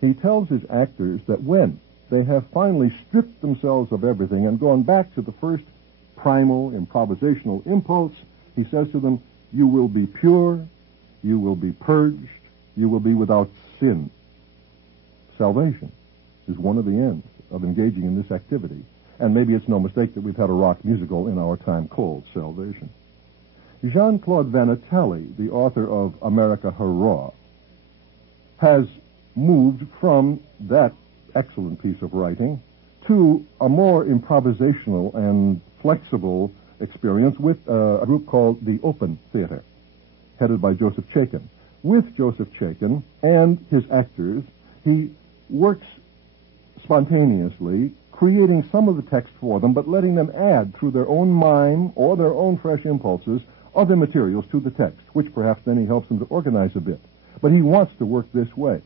he tells his actors that when they have finally stripped themselves of everything and gone back to the first primal improvisational impulse, he says to them, "You will be pure, you will be purged, you will be without sin." Salvation is one of the ends of engaging in this activity. And maybe it's no mistake that we've had a rock musical in our time called Salvation. Jean-Claude Vanatelli, the author of America Hurrah, has moved from that excellent piece of writing to a more improvisational and flexible experience with a group called the Open Theater, headed by Joseph Chaikin. With Joseph Chaikin and his actors, he works spontaneously, creating some of the text for them, but letting them add through their own mime or their own fresh impulses other materials to the text, which perhaps then he helps them to organize a bit. But he wants to work this way.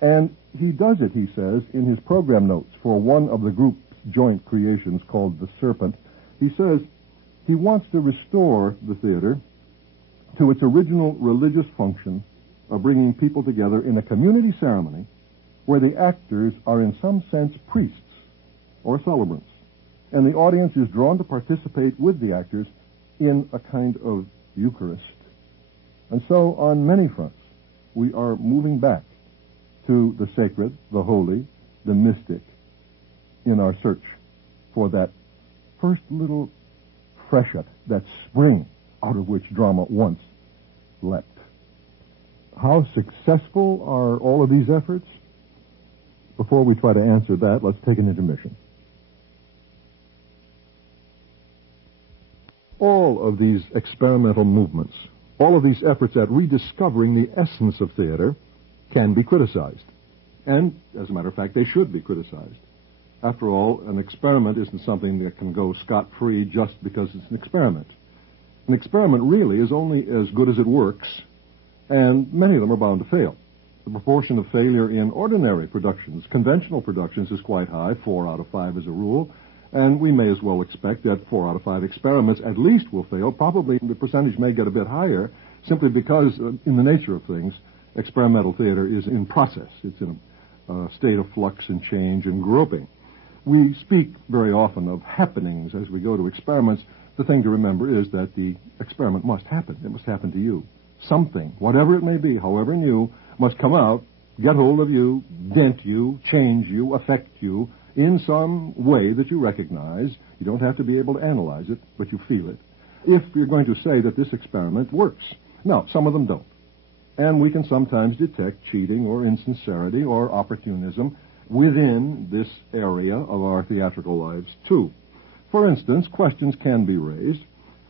And he does it, he says, in his program notes for one of the group's joint creations called The Serpent. He says he wants to restore the theater to its original religious function of bringing people together in a community ceremony where the actors are in some sense priests or celebrants, and the audience is drawn to participate with the actors in a kind of Eucharist. And so on many fronts, we are moving back to the sacred, the holy, the mystic in our search for that first little freshet, that spring out of which drama once leapt. How successful are all of these efforts? Before we try to answer that, let's take an intermission. All of these experimental movements, all of these efforts at rediscovering the essence of theater can be criticized. And, as a matter of fact, they should be criticized. After all, an experiment isn't something that can go scot-free just because it's an experiment. An experiment really is only as good as it works, and many of them are bound to fail. The proportion of failure in ordinary productions, conventional productions, is quite high, 4 out of 5 as a rule, and we may as well expect that 4 out of 5 experiments at least will fail. Probably the percentage may get a bit higher, simply because, in the nature of things, experimental theater is in process. It's in a state of flux and change and groping. We speak very often of happenings as we go to experiments. The thing to remember is that the experiment must happen. It must happen to you. Something, whatever it may be, however new, must come out, get hold of you, dent you, change you, affect you in some way that you recognize. You don't have to be able to analyze it, but you feel it. If you're going to say that this experiment works. Now, some of them don't. And we can sometimes detect cheating or insincerity or opportunism within this area of our theatrical lives, too. For instance, questions can be raised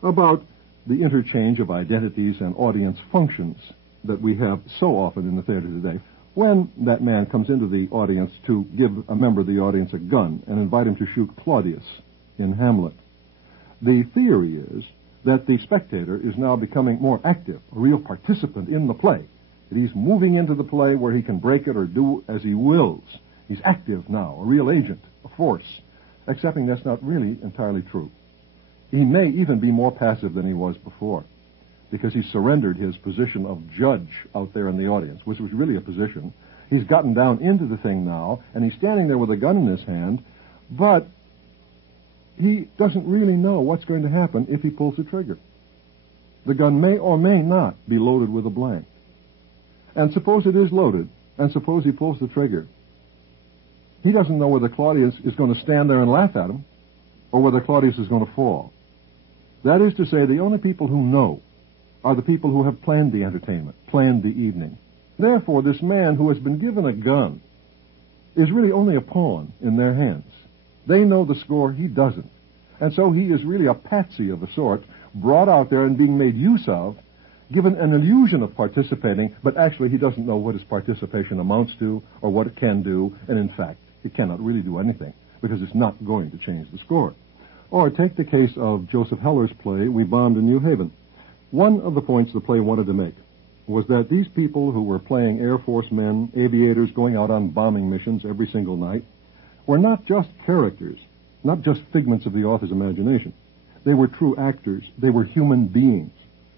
about the interchange of identities and audience functions that we have so often in the theater today. When that man comes into the audience to give a member of the audience a gun and invite him to shoot Claudius in Hamlet, the theory is that the spectator is now becoming more active, a real participant in the play, that he's moving into the play where he can break it or do as he wills. He's active now, a real agent, a force, accepting that's not really entirely true. He may even be more passive than he was before, because he surrendered his position of judge out there in the audience, which was really a position. He's gotten down into the thing now, and he's standing there with a gun in his hand, but he doesn't really know what's going to happen if he pulls the trigger. The gun may or may not be loaded with a blank. And suppose it is loaded, and suppose he pulls the trigger. He doesn't know whether Claudius is going to stand there and laugh at him, or whether Claudius is going to fall. That is to say, the only people who know are the people who have planned the entertainment, planned the evening. Therefore, this man who has been given a gun is really only a pawn in their hands. They know the score, he doesn't. And so he is really a patsy of a sort, brought out there and being made use of, given an illusion of participating, but actually he doesn't know what his participation amounts to or what it can do, and in fact, it cannot really do anything, because it's not going to change the score. Or take the case of Joseph Heller's play, We Bombed in New Haven. One of the points the play wanted to make was that these people who were playing Air Force men, aviators going out on bombing missions every single night, were not just characters, not just figments of the author's imagination. They were true actors. They were human beings,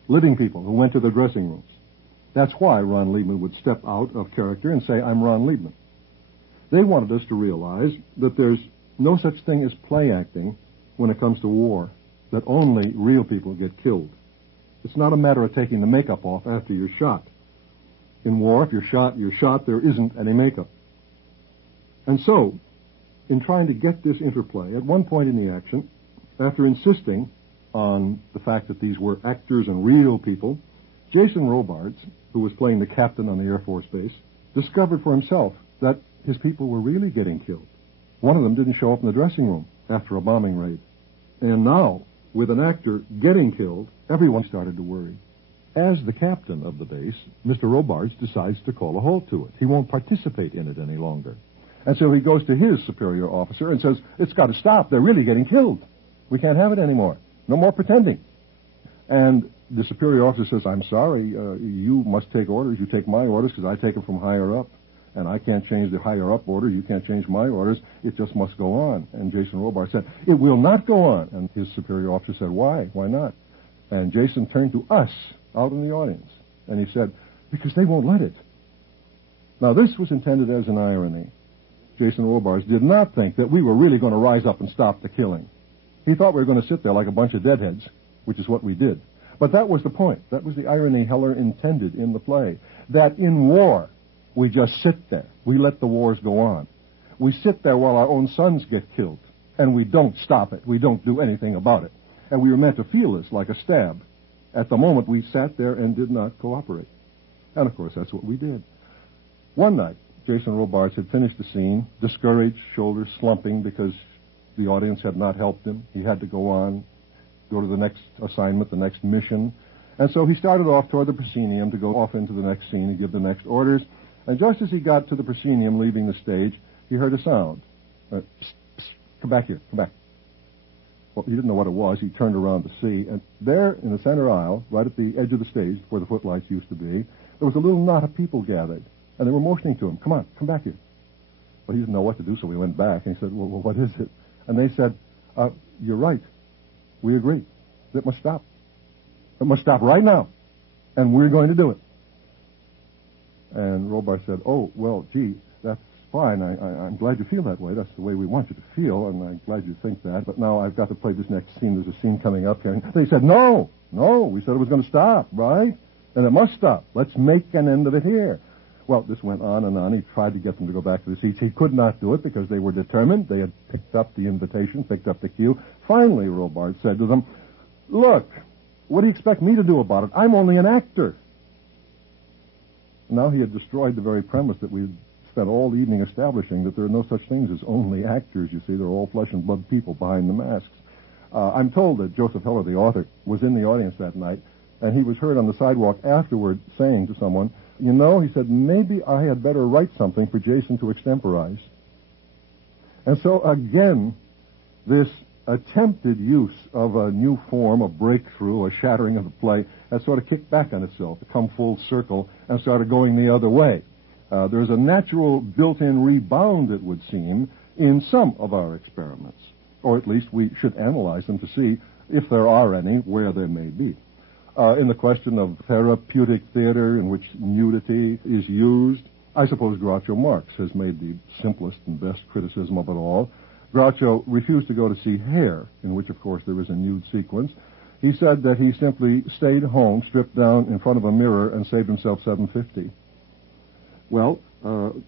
living people who went to their dressing rooms. That's why Ron Liebman would step out of character and say, I'm Ron Liebman. They wanted us to realize that there's no such thing as play acting when it comes to war, that only real people get killed. It's not a matter of taking the makeup off after you're shot. In war, if you're shot, there isn't any makeup. And so, in trying to get this interplay, at one point in the action, after insisting on the fact that these were actors and real people, Jason Robards, who was playing the captain on the Air Force base, discovered for himself that his people were really getting killed. One of them didn't show up in the dressing room after a bombing raid. And now, with an actor getting killed, everyone started to worry. As the captain of the base, Mr. Robards decides to call a halt to it. He won't participate in it any longer. And so he goes to his superior officer and says, it's got to stop. They're really getting killed. We can't have it anymore. No more pretending. And the superior officer says, I'm sorry, you must take orders. You take my orders because I take them from higher up. And I can't change the higher up order. You can't change my orders. It just must go on. And Jason Robards said, it will not go on. And his superior officer said, why? Why not? And Jason turned to us out in the audience. And he said, because they won't let it. Now, this was intended as an irony. Jason Robards did not think that we were really going to rise up and stop the killing. He thought we were going to sit there like a bunch of deadheads, which is what we did. But that was the point. That was the irony Heller intended in the play. That in war, we just sit there. We let the wars go on. We sit there while our own sons get killed, and we don't stop it. We don't do anything about it. And we were meant to feel this like a stab. At the moment, we sat there and did not cooperate. And, of course, that's what we did. One night, Jason Robards had finished the scene, discouraged, shoulders slumping because the audience had not helped him. He had to go on, go to the next assignment, the next mission. And so he started off toward the proscenium to go off into the next scene and give the next orders. And just as he got to the proscenium leaving the stage, he heard a sound. Psst, psst, come back here, come back. Well, he didn't know what it was. He turned around to see. And there in the center aisle, right at the edge of the stage where the footlights used to be, there was a little knot of people gathered. And they were motioning to him, come on, come back here. Well, he didn't know what to do, so he went back. And he said, well, what is it? And they said, you're right. We agree. It must stop. It must stop right now. And we're going to do it. And Robards said, oh, well, gee, that's fine. I'm glad you feel that way. That's the way we want you to feel, and I'm glad you think that. But now I've got to play this next scene. There's a scene coming up. They said, no, we said it was going to stop, right? And it must stop. Let's make an end of it here. Well, this went on and on. He tried to get them to go back to the seats. He could not do it because they were determined. They had picked up the invitation, picked up the cue. Finally, Robards said to them, look, what do you expect me to do about it? I'm only an actor. Now he had destroyed the very premise that we had spent all the evening establishing, that there are no such things as only actors, you see. They're all flesh and blood people behind the masks. I'm told that Joseph Heller, the author, was in the audience that night, and he was heard on the sidewalk afterward saying to someone, you know, he said, maybe I had better write something for Jason to extemporize. And so, again, this attempted use of a new form, a breakthrough, a shattering of the play, has sort of kicked back on itself, to come full circle, and started going the other way. There's a natural built-in rebound, it would seem, in some of our experiments, or at least we should analyze them to see if there are any, where there may be. In the question of therapeutic theater in which nudity is used, I suppose Groucho Marx has made the simplest and best criticism of it all. Groucho refused to go to see Hair, in which, of course, there is a nude sequence. He said that he simply stayed home, stripped down in front of a mirror, and saved himself $7.50. Well,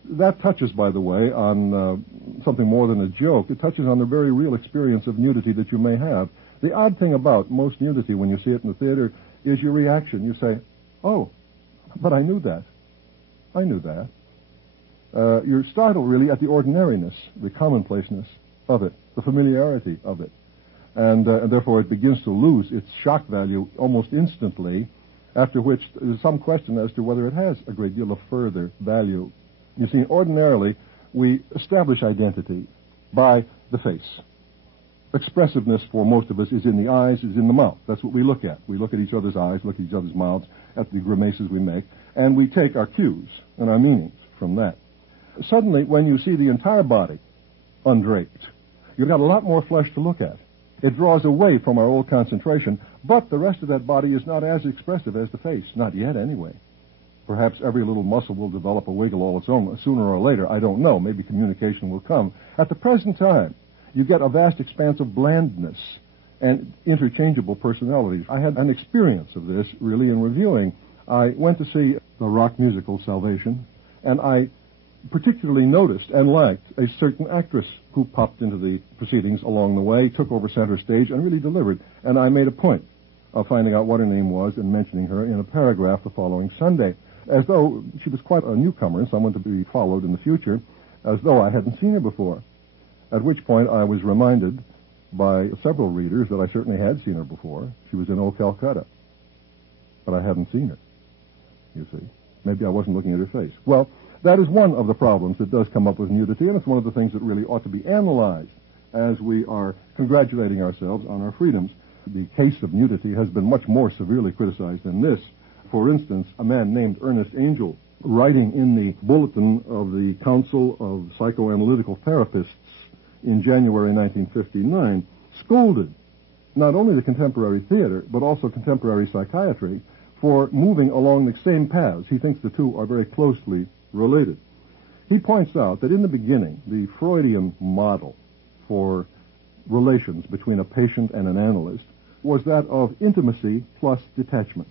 that touches, by the way, on something more than a joke. It touches on the very real experience of nudity that you may have. The odd thing about most nudity when you see it in the theater is your reaction. You say, oh, but I knew that. I knew that. You're startled, really, at the ordinariness, the commonplaceness of it, the familiarity of it. And therefore it begins to lose its shock value almost instantly, after which there's some question as to whether it has a great deal of further value. You see, ordinarily, we establish identity by the face. Expressiveness for most of us is in the eyes, is in the mouth. That's what we look at. We look at each other's eyes, look at each other's mouths, at the grimaces we make, and we take our cues and our meanings from that. Suddenly, when you see the entire body undraped, you've got a lot more flesh to look at. It draws away from our old concentration, but the rest of that body is not as expressive as the face. Not yet, anyway. Perhaps every little muscle will develop a wiggle all its own sooner or later. I don't know. Maybe communication will come. At the present time, you get a vast expanse of blandness and interchangeable personalities. I had an experience of this, really, in reviewing. I went to see the rock musical Salvation, and I particularly noticed and liked a certain actress who popped into the proceedings along the way, took over center stage, and really delivered. And I made a point of finding out what her name was and mentioning her in a paragraph the following Sunday, as though she was quite a newcomer and someone to be followed in the future, as though I hadn't seen her before. At which point I was reminded by several readers that I certainly had seen her before. She was in O Calcutta. But I hadn't seen her, you see. Maybe I wasn't looking at her face. Well, that is one of the problems that does come up with nudity, and it's one of the things that really ought to be analyzed as we are congratulating ourselves on our freedoms. The case of nudity has been much more severely criticized than this. For instance, a man named Ernest Angel, writing in the Bulletin of the Council of Psychoanalytical Therapists in January 1959, scolded not only the contemporary theater, but also contemporary psychiatry for moving along the same paths. He thinks the two are very closely related. He points out that in the beginning, the Freudian model for relations between a patient and an analyst was that of intimacy plus detachment.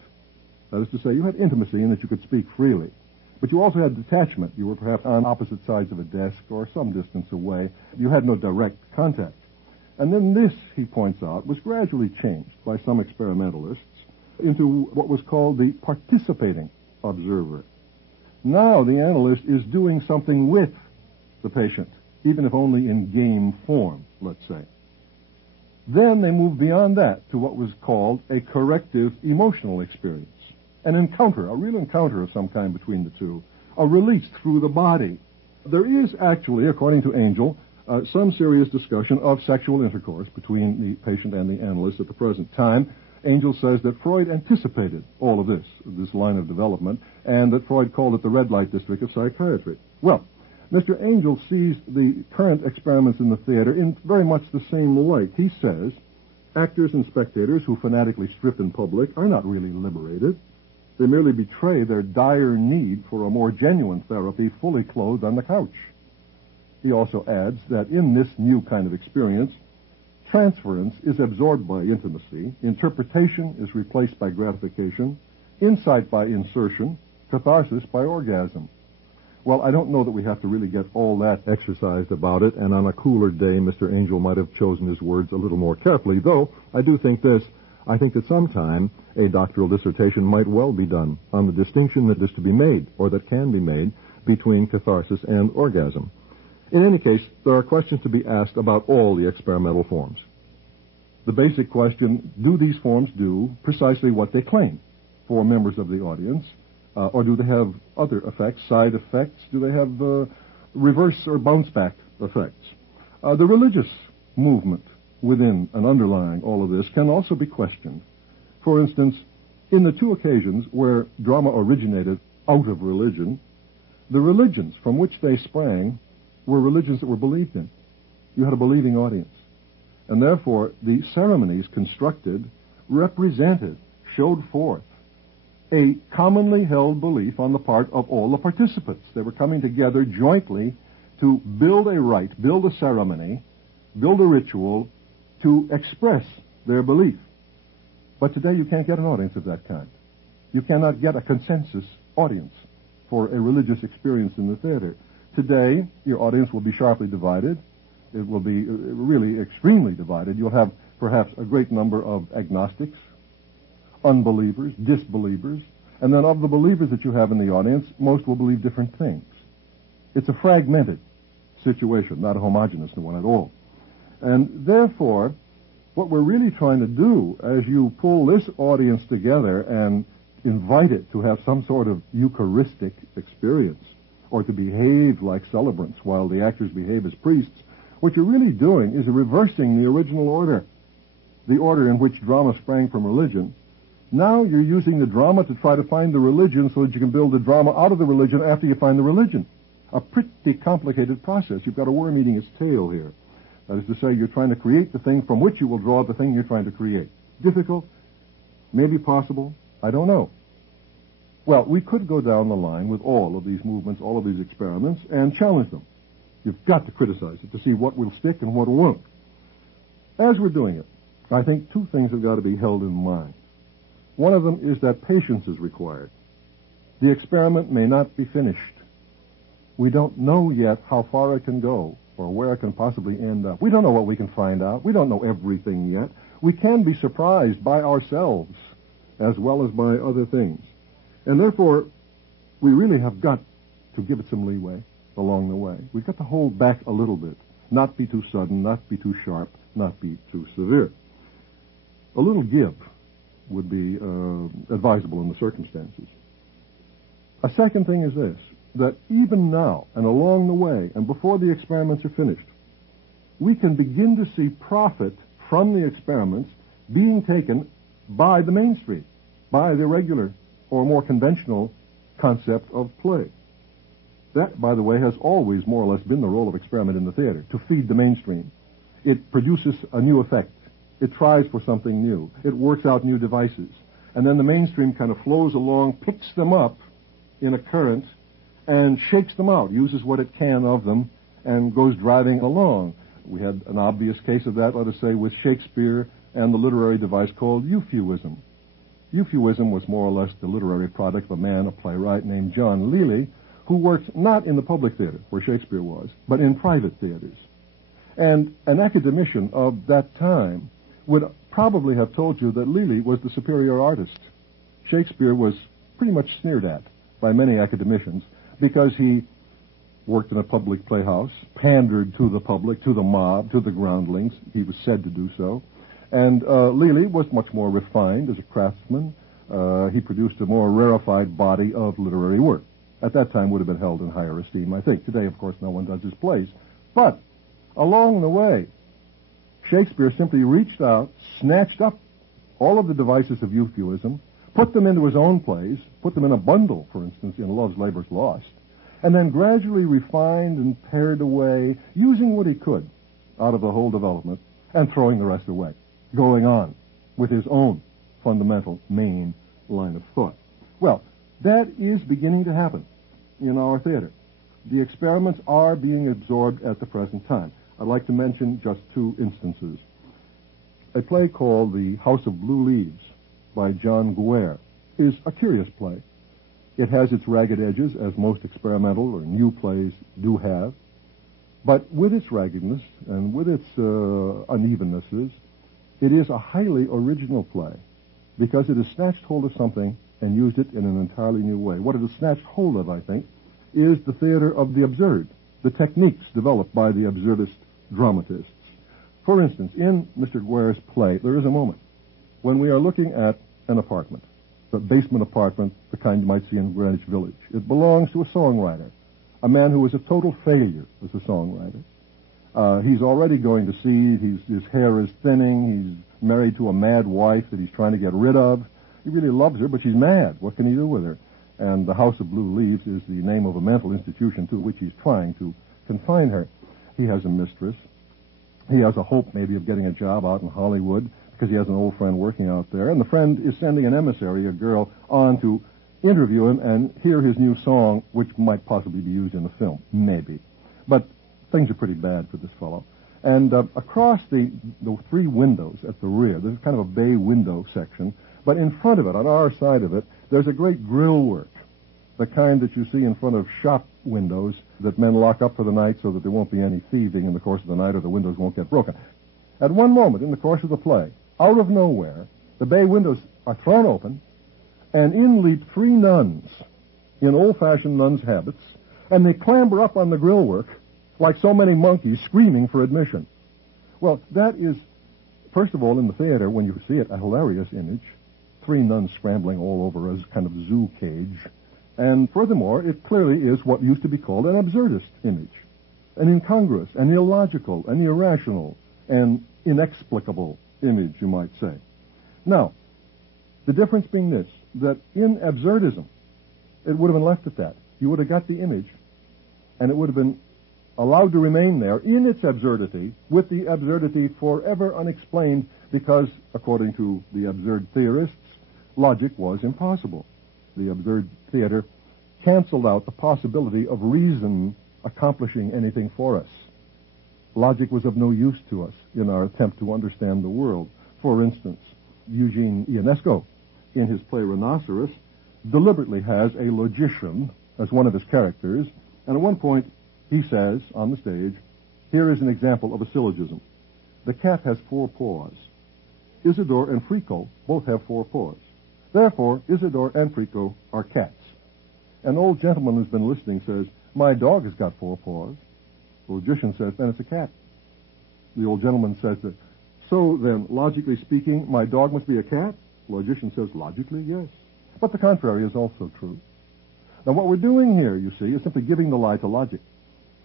That is to say, you had intimacy in that you could speak freely, but you also had detachment. You were perhaps on opposite sides of a desk or some distance away. You had no direct contact. And then this, he points out, was gradually changed by some experimentalists into what was called the participating observer. Now the analyst is doing something with the patient, even if only in game form, let's say. Then they move beyond that to what was called a corrective emotional experience. An encounter, a real encounter of some kind between the two, a release through the body. There is actually, according to Angel, some serious discussion of sexual intercourse between the patient and the analyst at the present time. Angel says that Freud anticipated all of this line of development, and that Freud called it the red light district of psychiatry. Well, Mr. Angel sees the current experiments in the theater in very much the same light. He says actors and spectators who fanatically strip in public are not really liberated. They merely betray their dire need for a more genuine therapy fully clothed on the couch. He also adds that in this new kind of experience, transference is absorbed by intimacy, interpretation is replaced by gratification, insight by insertion, catharsis by orgasm. Well, I don't know that we have to really get all that exercised about it, and on a cooler day, Mr. Angel might have chosen his words a little more carefully, though I do think this. I think that sometime a doctoral dissertation might well be done on the distinction that is to be made, or that can be made, between catharsis and orgasm. In any case, there are questions to be asked about all the experimental forms. The basic question, do these forms do precisely what they claim for members of the audience, or do they have other effects, side effects? Do they have reverse or bounce-back effects? The religious movement within and underlying all of this can also be questioned. For instance, in the two occasions where drama originated out of religion, The religions from which they sprang were religions that were believed in. You had a believing audience. And therefore, the ceremonies constructed represented, showed forth, a commonly held belief on the part of all the participants. They were coming together jointly to build a rite, build a ceremony, build a ritual to express their belief. But today you can't get an audience of that kind. You cannot get a consensus audience for a religious experience in the theater. Today, your audience will be sharply divided. It will be really extremely divided. You'll have perhaps a great number of agnostics, unbelievers, disbelievers, and then of the believers that you have in the audience, most will believe different things. It's a fragmented situation, not a homogeneous one at all. And therefore, what we're really trying to do as you pull this audience together and invite it to have some sort of Eucharistic experience or to behave like celebrants while the actors behave as priests, what you're really doing is reversing the original order, the order in which drama sprang from religion. Now you're using the drama to try to find the religion so that you can build the drama out of the religion after you find the religion. A pretty complicated process. You've got a worm eating its tail here. That is to say, you're trying to create the thing from which you will draw the thing you're trying to create. Difficult? Maybe possible? I don't know. Well, we could go down the line with all of these movements, all of these experiments, and challenge them. You've got to criticize it to see what will stick and what won't. As we're doing it, I think two things have got to be held in mind. One of them is that patience is required. The experiment may not be finished. We don't know yet how far it can go or where it can possibly end up. We don't know what we can find out. We don't know everything yet. We can be surprised by ourselves as well as by other things. And therefore, we really have got to give it some leeway along the way. We've got to hold back a little bit, not be too sudden, not be too sharp, not be too severe. A little give would be advisable in the circumstances. A second thing is this, that even now and along the way and before the experiments are finished, we can begin to see profit from the experiments being taken by the mainstream, by the regular or more conventional concept of play. That, by the way, has always more or less been the role of experiment in the theater, to feed the mainstream. It produces a new effect. It tries for something new. It works out new devices. And then the mainstream kind of flows along, picks them up in a current, and shakes them out, uses what it can of them, and goes driving along. We had an obvious case of that, let us say, with Shakespeare and the literary device called euphuism. Euphuism was more or less the literary product of a man, a playwright named John Lely, who worked not in the public theater, where Shakespeare was, but in private theaters. And an academician of that time would probably have told you that Lely was the superior artist. Shakespeare was pretty much sneered at by many academicians because he worked in a public playhouse, pandered to the public, to the mob, to the groundlings. He was said to do so. And Lely was much more refined as a craftsman. He produced a more rarefied body of literary work. At that time would have been held in higher esteem, I think. Today, of course, no one does his plays. But along the way, Shakespeare simply reached out, snatched up all of the devices of euphuism, put them into his own plays, put them in a bundle, for instance, in Love's Labour's Lost, and then gradually refined and pared away, using what he could out of the whole development and throwing the rest away, going on with his own fundamental main line of thought. Well, that is beginning to happen in our theater. The experiments are being absorbed at the present time. I'd like to mention just two instances. A play called The House of Blue Leaves by John Guare is a curious play. It has its ragged edges, as most experimental or new plays do have, but with its raggedness and with its unevennesses, it is a highly original play because it has snatched hold of something and used it in an entirely new way. What it has snatched hold of, I think, is the theater of the absurd, the techniques developed by the absurdist dramatists. For instance, in Mr. Guare's play, there is a moment when we are looking at an apartment, the basement apartment, the kind you might see in Greenwich Village. It belongs to a songwriter, a man who was a total failure as a songwriter. He's already going to seed. His hair is thinning. He's married to a mad wife that he's trying to get rid of. He really loves her, but she's mad. What can he do with her? and the House of Blue Leaves is the name of a mental institution to which he's trying to confine her. He has a mistress. He has a hope maybe of getting a job out in Hollywood because he has an old friend working out there, and the friend is sending an emissary, a girl, on to interview him and hear his new song, which might possibly be used in the film, maybe. But things are pretty bad for this fellow. And across the three windows at the rear, there's kind of a bay window section, but in front of it, on our side of it, there's a great grill work, the kind that you see in front of shop windows that men lock up for the night so that there won't be any thieving in the course of the night or the windows won't get broken. At one moment in the course of the play, out of nowhere, the bay windows are thrown open, and in leap three nuns in old-fashioned nuns' habits, and they clamber up on the grill work like so many monkeys screaming for admission. Well, that is, first of all, in the theater, when you see it, a hilarious image. Three nuns scrambling all over a kind of zoo cage. And furthermore, it clearly is what used to be called an absurdist image. An incongruous, an illogical, an irrational, an inexplicable image, you might say. Now, the difference being this, that in absurdism, it would have been left at that. You would have got the image, and it would have been allowed to remain there in its absurdity, with the absurdity forever unexplained, because, according to the absurd theorists, logic was impossible. The absurd theater canceled out the possibility of reason accomplishing anything for us. Logic was of no use to us in our attempt to understand the world. For instance, Eugene Ionesco, in his play Rhinoceros, deliberately has a logician as one of his characters, and at one point he says on the stage, here is an example of a syllogism. The cat has 4 paws. Isidore and Frico both have 4 paws. Therefore, Isidore and Frico are cats. An old gentleman who's been listening says, my dog has got 4 paws. The logician says, then it's a cat. The old gentleman says that, so then, logically speaking, my dog must be a cat? The logician says, logically, yes. But the contrary is also true. Now, what we're doing here, you see, is simply giving the lie to logic,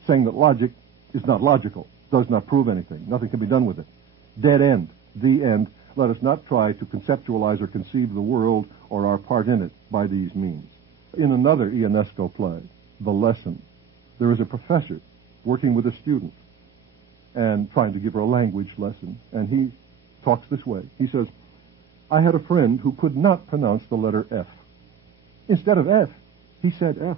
saying that logic is not logical, does not prove anything, nothing can be done with it. Dead end, the end. Let us not try to conceptualize or conceive the world or our part in it by these means. In another Ionesco play, The Lesson, there is a professor working with a student and trying to give her a language lesson, and he talks this way. He says, I had a friend who could not pronounce the letter F. Instead of F, he said F.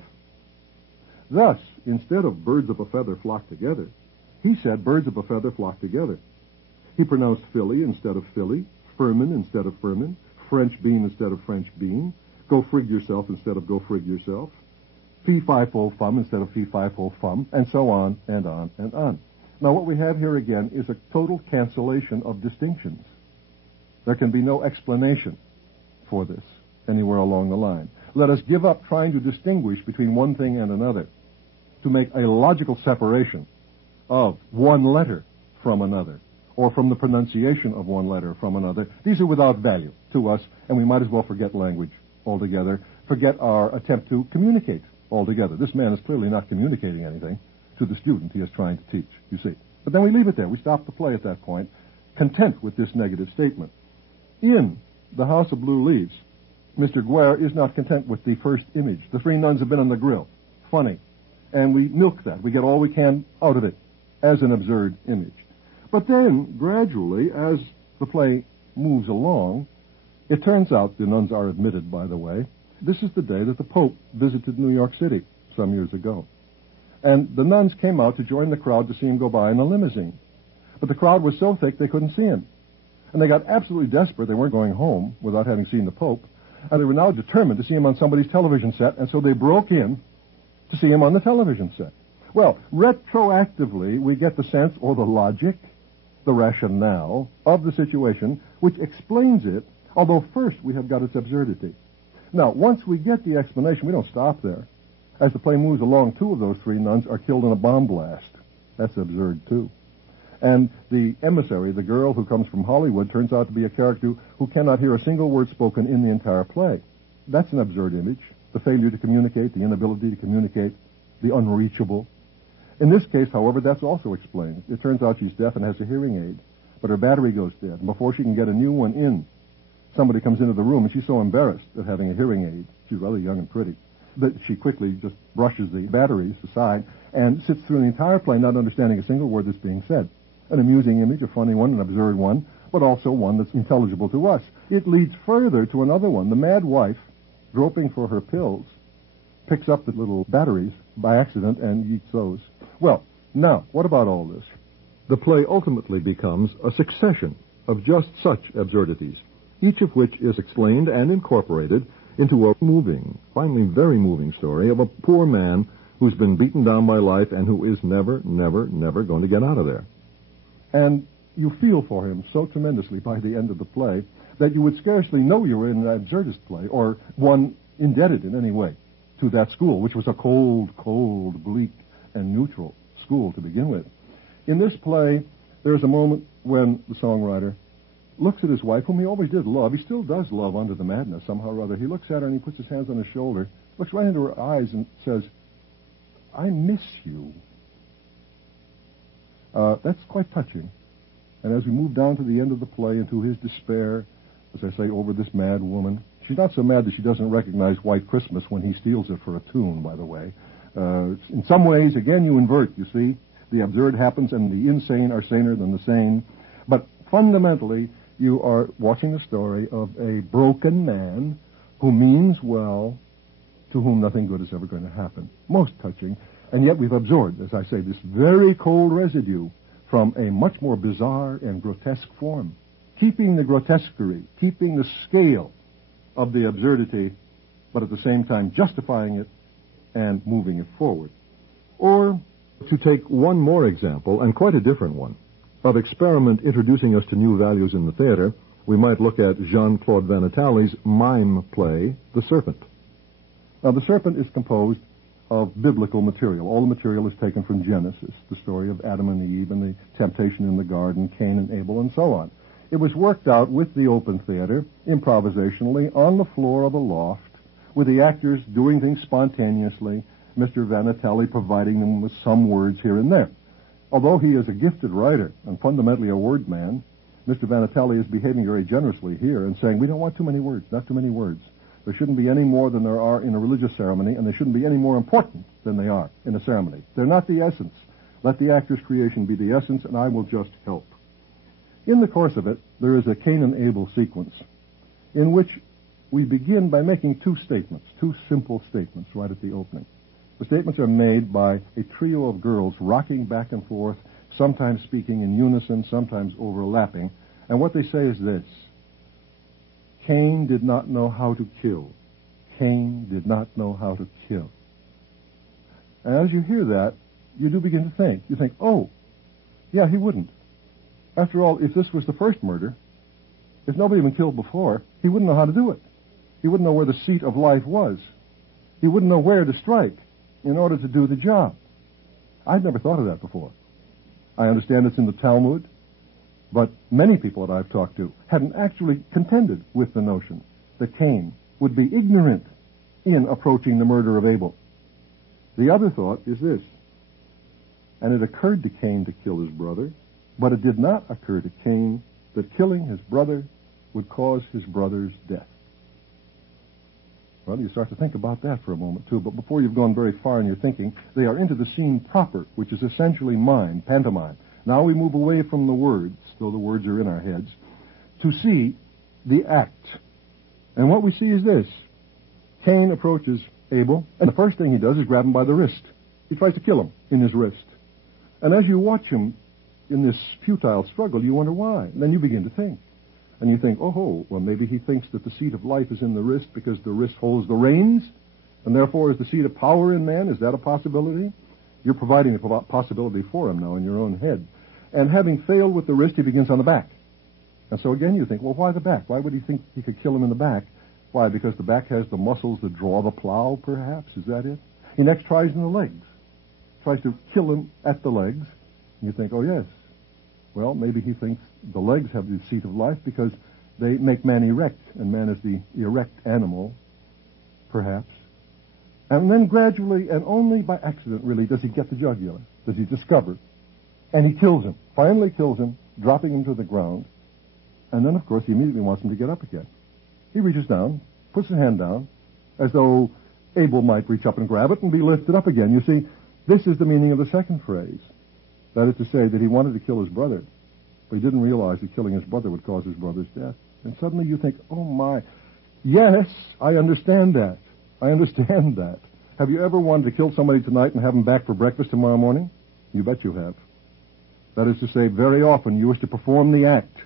Thus, instead of birds of a feather flock together, he said birds of a feather flock together. He pronounced Philly instead of Philly, Furman instead of Furman, French bean instead of French bean, go frig yourself instead of go frig yourself, fee-fi-fo-fum instead of fee-fi-fo-fum, and so on and on and on. Now, what we have here again is a total cancellation of distinctions. There can be no explanation for this anywhere along the line. Let us give up trying to distinguish between one thing and another to make a logical separation of one letter from another, or from the pronunciation of one letter from another. These are without value to us, and we might as well forget language altogether, forget our attempt to communicate altogether. This man is clearly not communicating anything to the student he is trying to teach, you see. But then we leave it there. We stop the play at that point, content with this negative statement. In The House of Blue Leaves, Mr. Guare is not content with the first image. The 3 nuns have been on the grill. Funny. And we milk that. We get all we can out of it as an absurd image. But then, gradually, as the play moves along, it turns out, the nuns are admitted, by the way, this is the day that the Pope visited New York City some years ago. And the nuns came out to join the crowd to see him go by in a limousine. But the crowd was so thick they couldn't see him. And they got absolutely desperate. They weren't going home without having seen the Pope. And they were now determined to see him on somebody's television set, and so they broke in to see him on the television set. Well, retroactively, we get the sense, or the logic, the rationale of the situation, which explains it, although first we have got its absurdity. Now, once we get the explanation, we don't stop there. As the play moves along, 2 of those 3 nuns are killed in a bomb blast. That's absurd, too. And the emissary, the girl who comes from Hollywood, turns out to be a character who cannot hear a single word spoken in the entire play. That's an absurd image. The failure to communicate, the inability to communicate, the unreachable. In this case, however, that's also explained. It turns out she's deaf and has a hearing aid, but her battery goes dead. And before she can get a new one in, somebody comes into the room, and she's so embarrassed at having a hearing aid. She's rather young and pretty. But she quickly just brushes the batteries aside and sits through the entire play not understanding a single word that's being said. An amusing image, a funny one, an absurd one, but also one that's intelligible to us. It leads further to another one. The mad wife, groping for her pills, picks up the little batteries by accident and eats those. Well, now, what about all this? The play ultimately becomes a succession of just such absurdities, each of which is explained and incorporated into a moving, finally very moving story of a poor man who's been beaten down by life and who is never, never, never going to get out of there. And you feel for him so tremendously by the end of the play that you would scarcely know you were in an absurdist play or one indebted in any way to that school, which was a cold, cold, bleak, and neutral school to begin with. In this play, there's a moment when the songwriter looks at his wife, whom he always did love. He still does love under the madness somehow or other. He looks at her and he puts his hands on her shoulder, looks right into her eyes and says, "I miss you." That's quite touching. And as we move down to the end of the play into his despair, as I say, over this mad woman, she's not so mad that she doesn't recognize White Christmas when he steals it for a tune, by the way. In some ways, again, you invert, you see. The absurd happens and the insane are saner than the sane. But fundamentally, you are watching the story of a broken man who means well, to whom nothing good is ever going to happen. Most touching. And yet we've absorbed, as I say, this very cold residue from a much more bizarre and grotesque form, keeping the grotesquerie, keeping the scale of the absurdity, but at the same time justifying it and moving it forward. Or, to take one more example, and quite a different one, of experiment introducing us to new values in the theater, we might look at Jean-Claude Van Natale's mime play, The Serpent. Now, The Serpent is composed of biblical material. All the material is taken from Genesis, the story of Adam and Eve and the temptation in the garden, Cain and Abel, and so on. It was worked out with the open theater, improvisationally, on the floor of a loft, with the actors doing things spontaneously, Mr. Van Natale providing them with some words here and there. Although he is a gifted writer and fundamentally a word man, Mr. Van Natale is behaving very generously here and saying, we don't want too many words, not too many words. There shouldn't be any more than there are in a religious ceremony, and they shouldn't be any more important than they are in a ceremony. They're not the essence. Let the actor's creation be the essence, and I will just help. In the course of it, there is a Cain and Abel sequence in which we begin by making two statements, two simple statements right at the opening. The statements are made by a trio of girls rocking back and forth, sometimes speaking in unison, sometimes overlapping. And what they say is this: Cain did not know how to kill. Cain did not know how to kill. And as you hear that, you do begin to think. You think, oh, yeah, he wouldn't. After all, if this was the first murder, if nobody had been killed before, he wouldn't know how to do it. He wouldn't know where the seat of life was. He wouldn't know where to strike in order to do the job. I'd never thought of that before. I understand it's in the Talmud, but many people that I've talked to hadn't actually contended with the notion that Cain would be ignorant in approaching the murder of Abel. The other thought is this: and it occurred to Cain to kill his brother, but it did not occur to Cain that killing his brother would cause his brother's death. Well, you start to think about that for a moment, too. But before you've gone very far in your thinking, they are into the scene proper, which is essentially mime, pantomime. Now we move away from the words, though the words are in our heads, to see the act. And what we see is this. Cain approaches Abel, and the first thing he does is grab him by the wrist. He tries to kill him in his wrist. And as you watch him in this futile struggle, you wonder why. And then you begin to think. And you think, oh, well, maybe he thinks that the seat of life is in the wrist because the wrist holds the reins, and therefore is the seat of power in man. Is that a possibility? You're providing a possibility for him now in your own head. And having failed with the wrist, he begins on the back. And so again you think, well, why the back? Why would he think he could kill him in the back? Why, because the back has the muscles that draw the plow, perhaps? Is that it? He next tries in the legs. Tries to kill him at the legs. And you think, oh, yes. Well, maybe he thinks the legs have the seat of life because they make man erect, and man is the erect animal, perhaps. And then gradually, and only by accident, really, does he get the jugular, does he discover. And he kills him, finally kills him, dropping him to the ground. And then, of course, he immediately wants him to get up again. He reaches down, puts his hand down, as though Abel might reach up and grab it and be lifted up again. You see, this is the meaning of the second phrase. That is to say that he wanted to kill his brother, but he didn't realize that killing his brother would cause his brother's death. And suddenly you think, oh my, yes, I understand that. I understand that. Have you ever wanted to kill somebody tonight and have them back for breakfast tomorrow morning? You bet you have. That is to say, very often you wish to perform the act,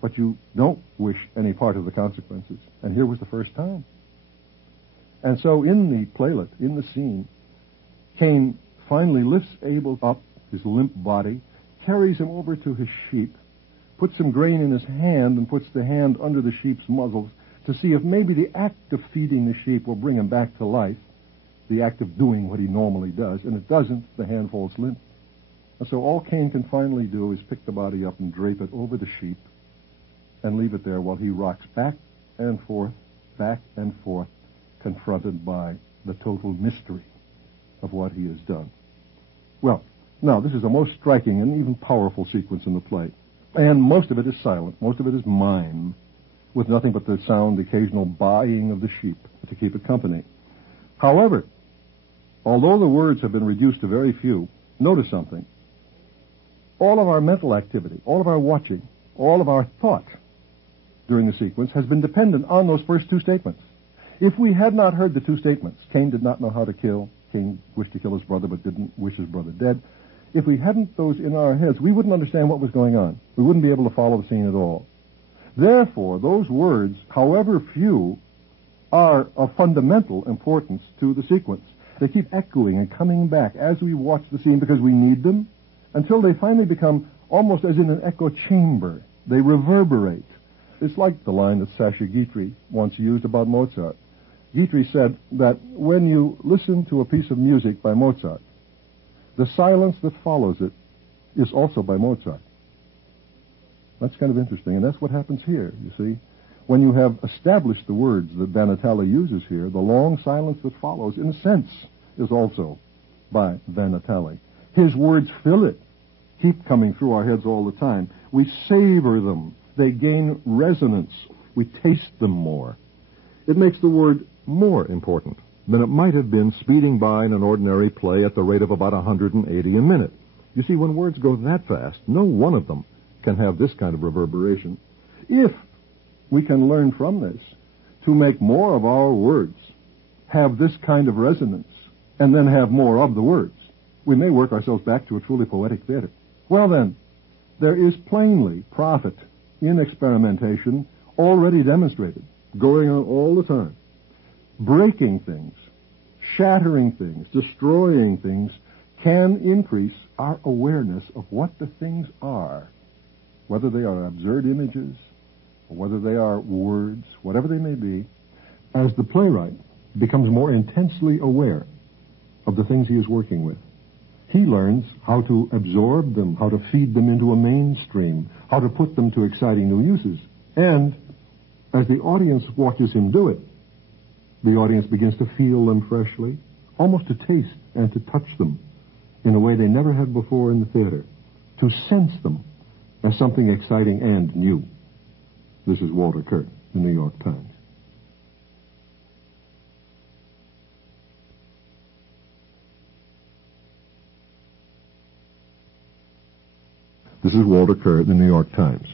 but you don't wish any part of the consequences. And here was the first time. And so in the playlet, in the scene, Cain finally lifts Abel up, his limp body, carries him over to his sheep, puts some grain in his hand and puts the hand under the sheep's muzzles to see if maybe the act of feeding the sheep will bring him back to life, the act of doing what he normally does. And it doesn't. The hand falls limp. And so all Cain can finally do is pick the body up and drape it over the sheep and leave it there while he rocks back and forth, confronted by the total mystery of what he has done. Well, now, this is a most striking and even powerful sequence in the play. And most of it is silent. Most of it is mime, with nothing but the sound, the occasional baaing of the sheep to keep it company. However, although the words have been reduced to very few, notice something. All of our mental activity, all of our watching, all of our thought during the sequence has been dependent on those first two statements. If we had not heard the two statements, Cain did not know how to kill, Cain wished to kill his brother but didn't wish his brother dead, if we hadn't those in our heads, we wouldn't understand what was going on. We wouldn't be able to follow the scene at all. Therefore, those words, however few, are of fundamental importance to the sequence. They keep echoing and coming back as we watch the scene because we need them, until they finally become almost as in an echo chamber. They reverberate. It's like the line that Sasha Guitry once used about Mozart. Guitry said that when you listen to a piece of music by Mozart, the silence that follows it is also by Mozart. That's kind of interesting, and that's what happens here, you see. When you have established the words that Van Natale uses here, the long silence that follows, in a sense, is also by Van Natale. His words fill it, keep coming through our heads all the time. We savor them. They gain resonance. We taste them more. It makes the word more important than it might have been speeding by in an ordinary play at the rate of about 180 a minute. You see, when words go that fast, no one of them can have this kind of reverberation. If we can learn from this to make more of our words have this kind of resonance and then have more of the words, we may work ourselves back to a truly poetic theater. Well then, there is plainly profit in experimentation already demonstrated, going on all the time. Breaking things, shattering things, destroying things can increase our awareness of what the things are, whether they are absurd images or whether they are words, whatever they may be, as the playwright becomes more intensely aware of the things he is working with. He learns how to absorb them, how to feed them into a mainstream, how to put them to exciting new uses. And as the audience watches him do it, the audience begins to feel them freshly, almost to taste and to touch them in a way they never had before in the theater, to sense them as something exciting and new. This is Walter Kerr, the New York Times. This is Walter Kerr, the New York Times.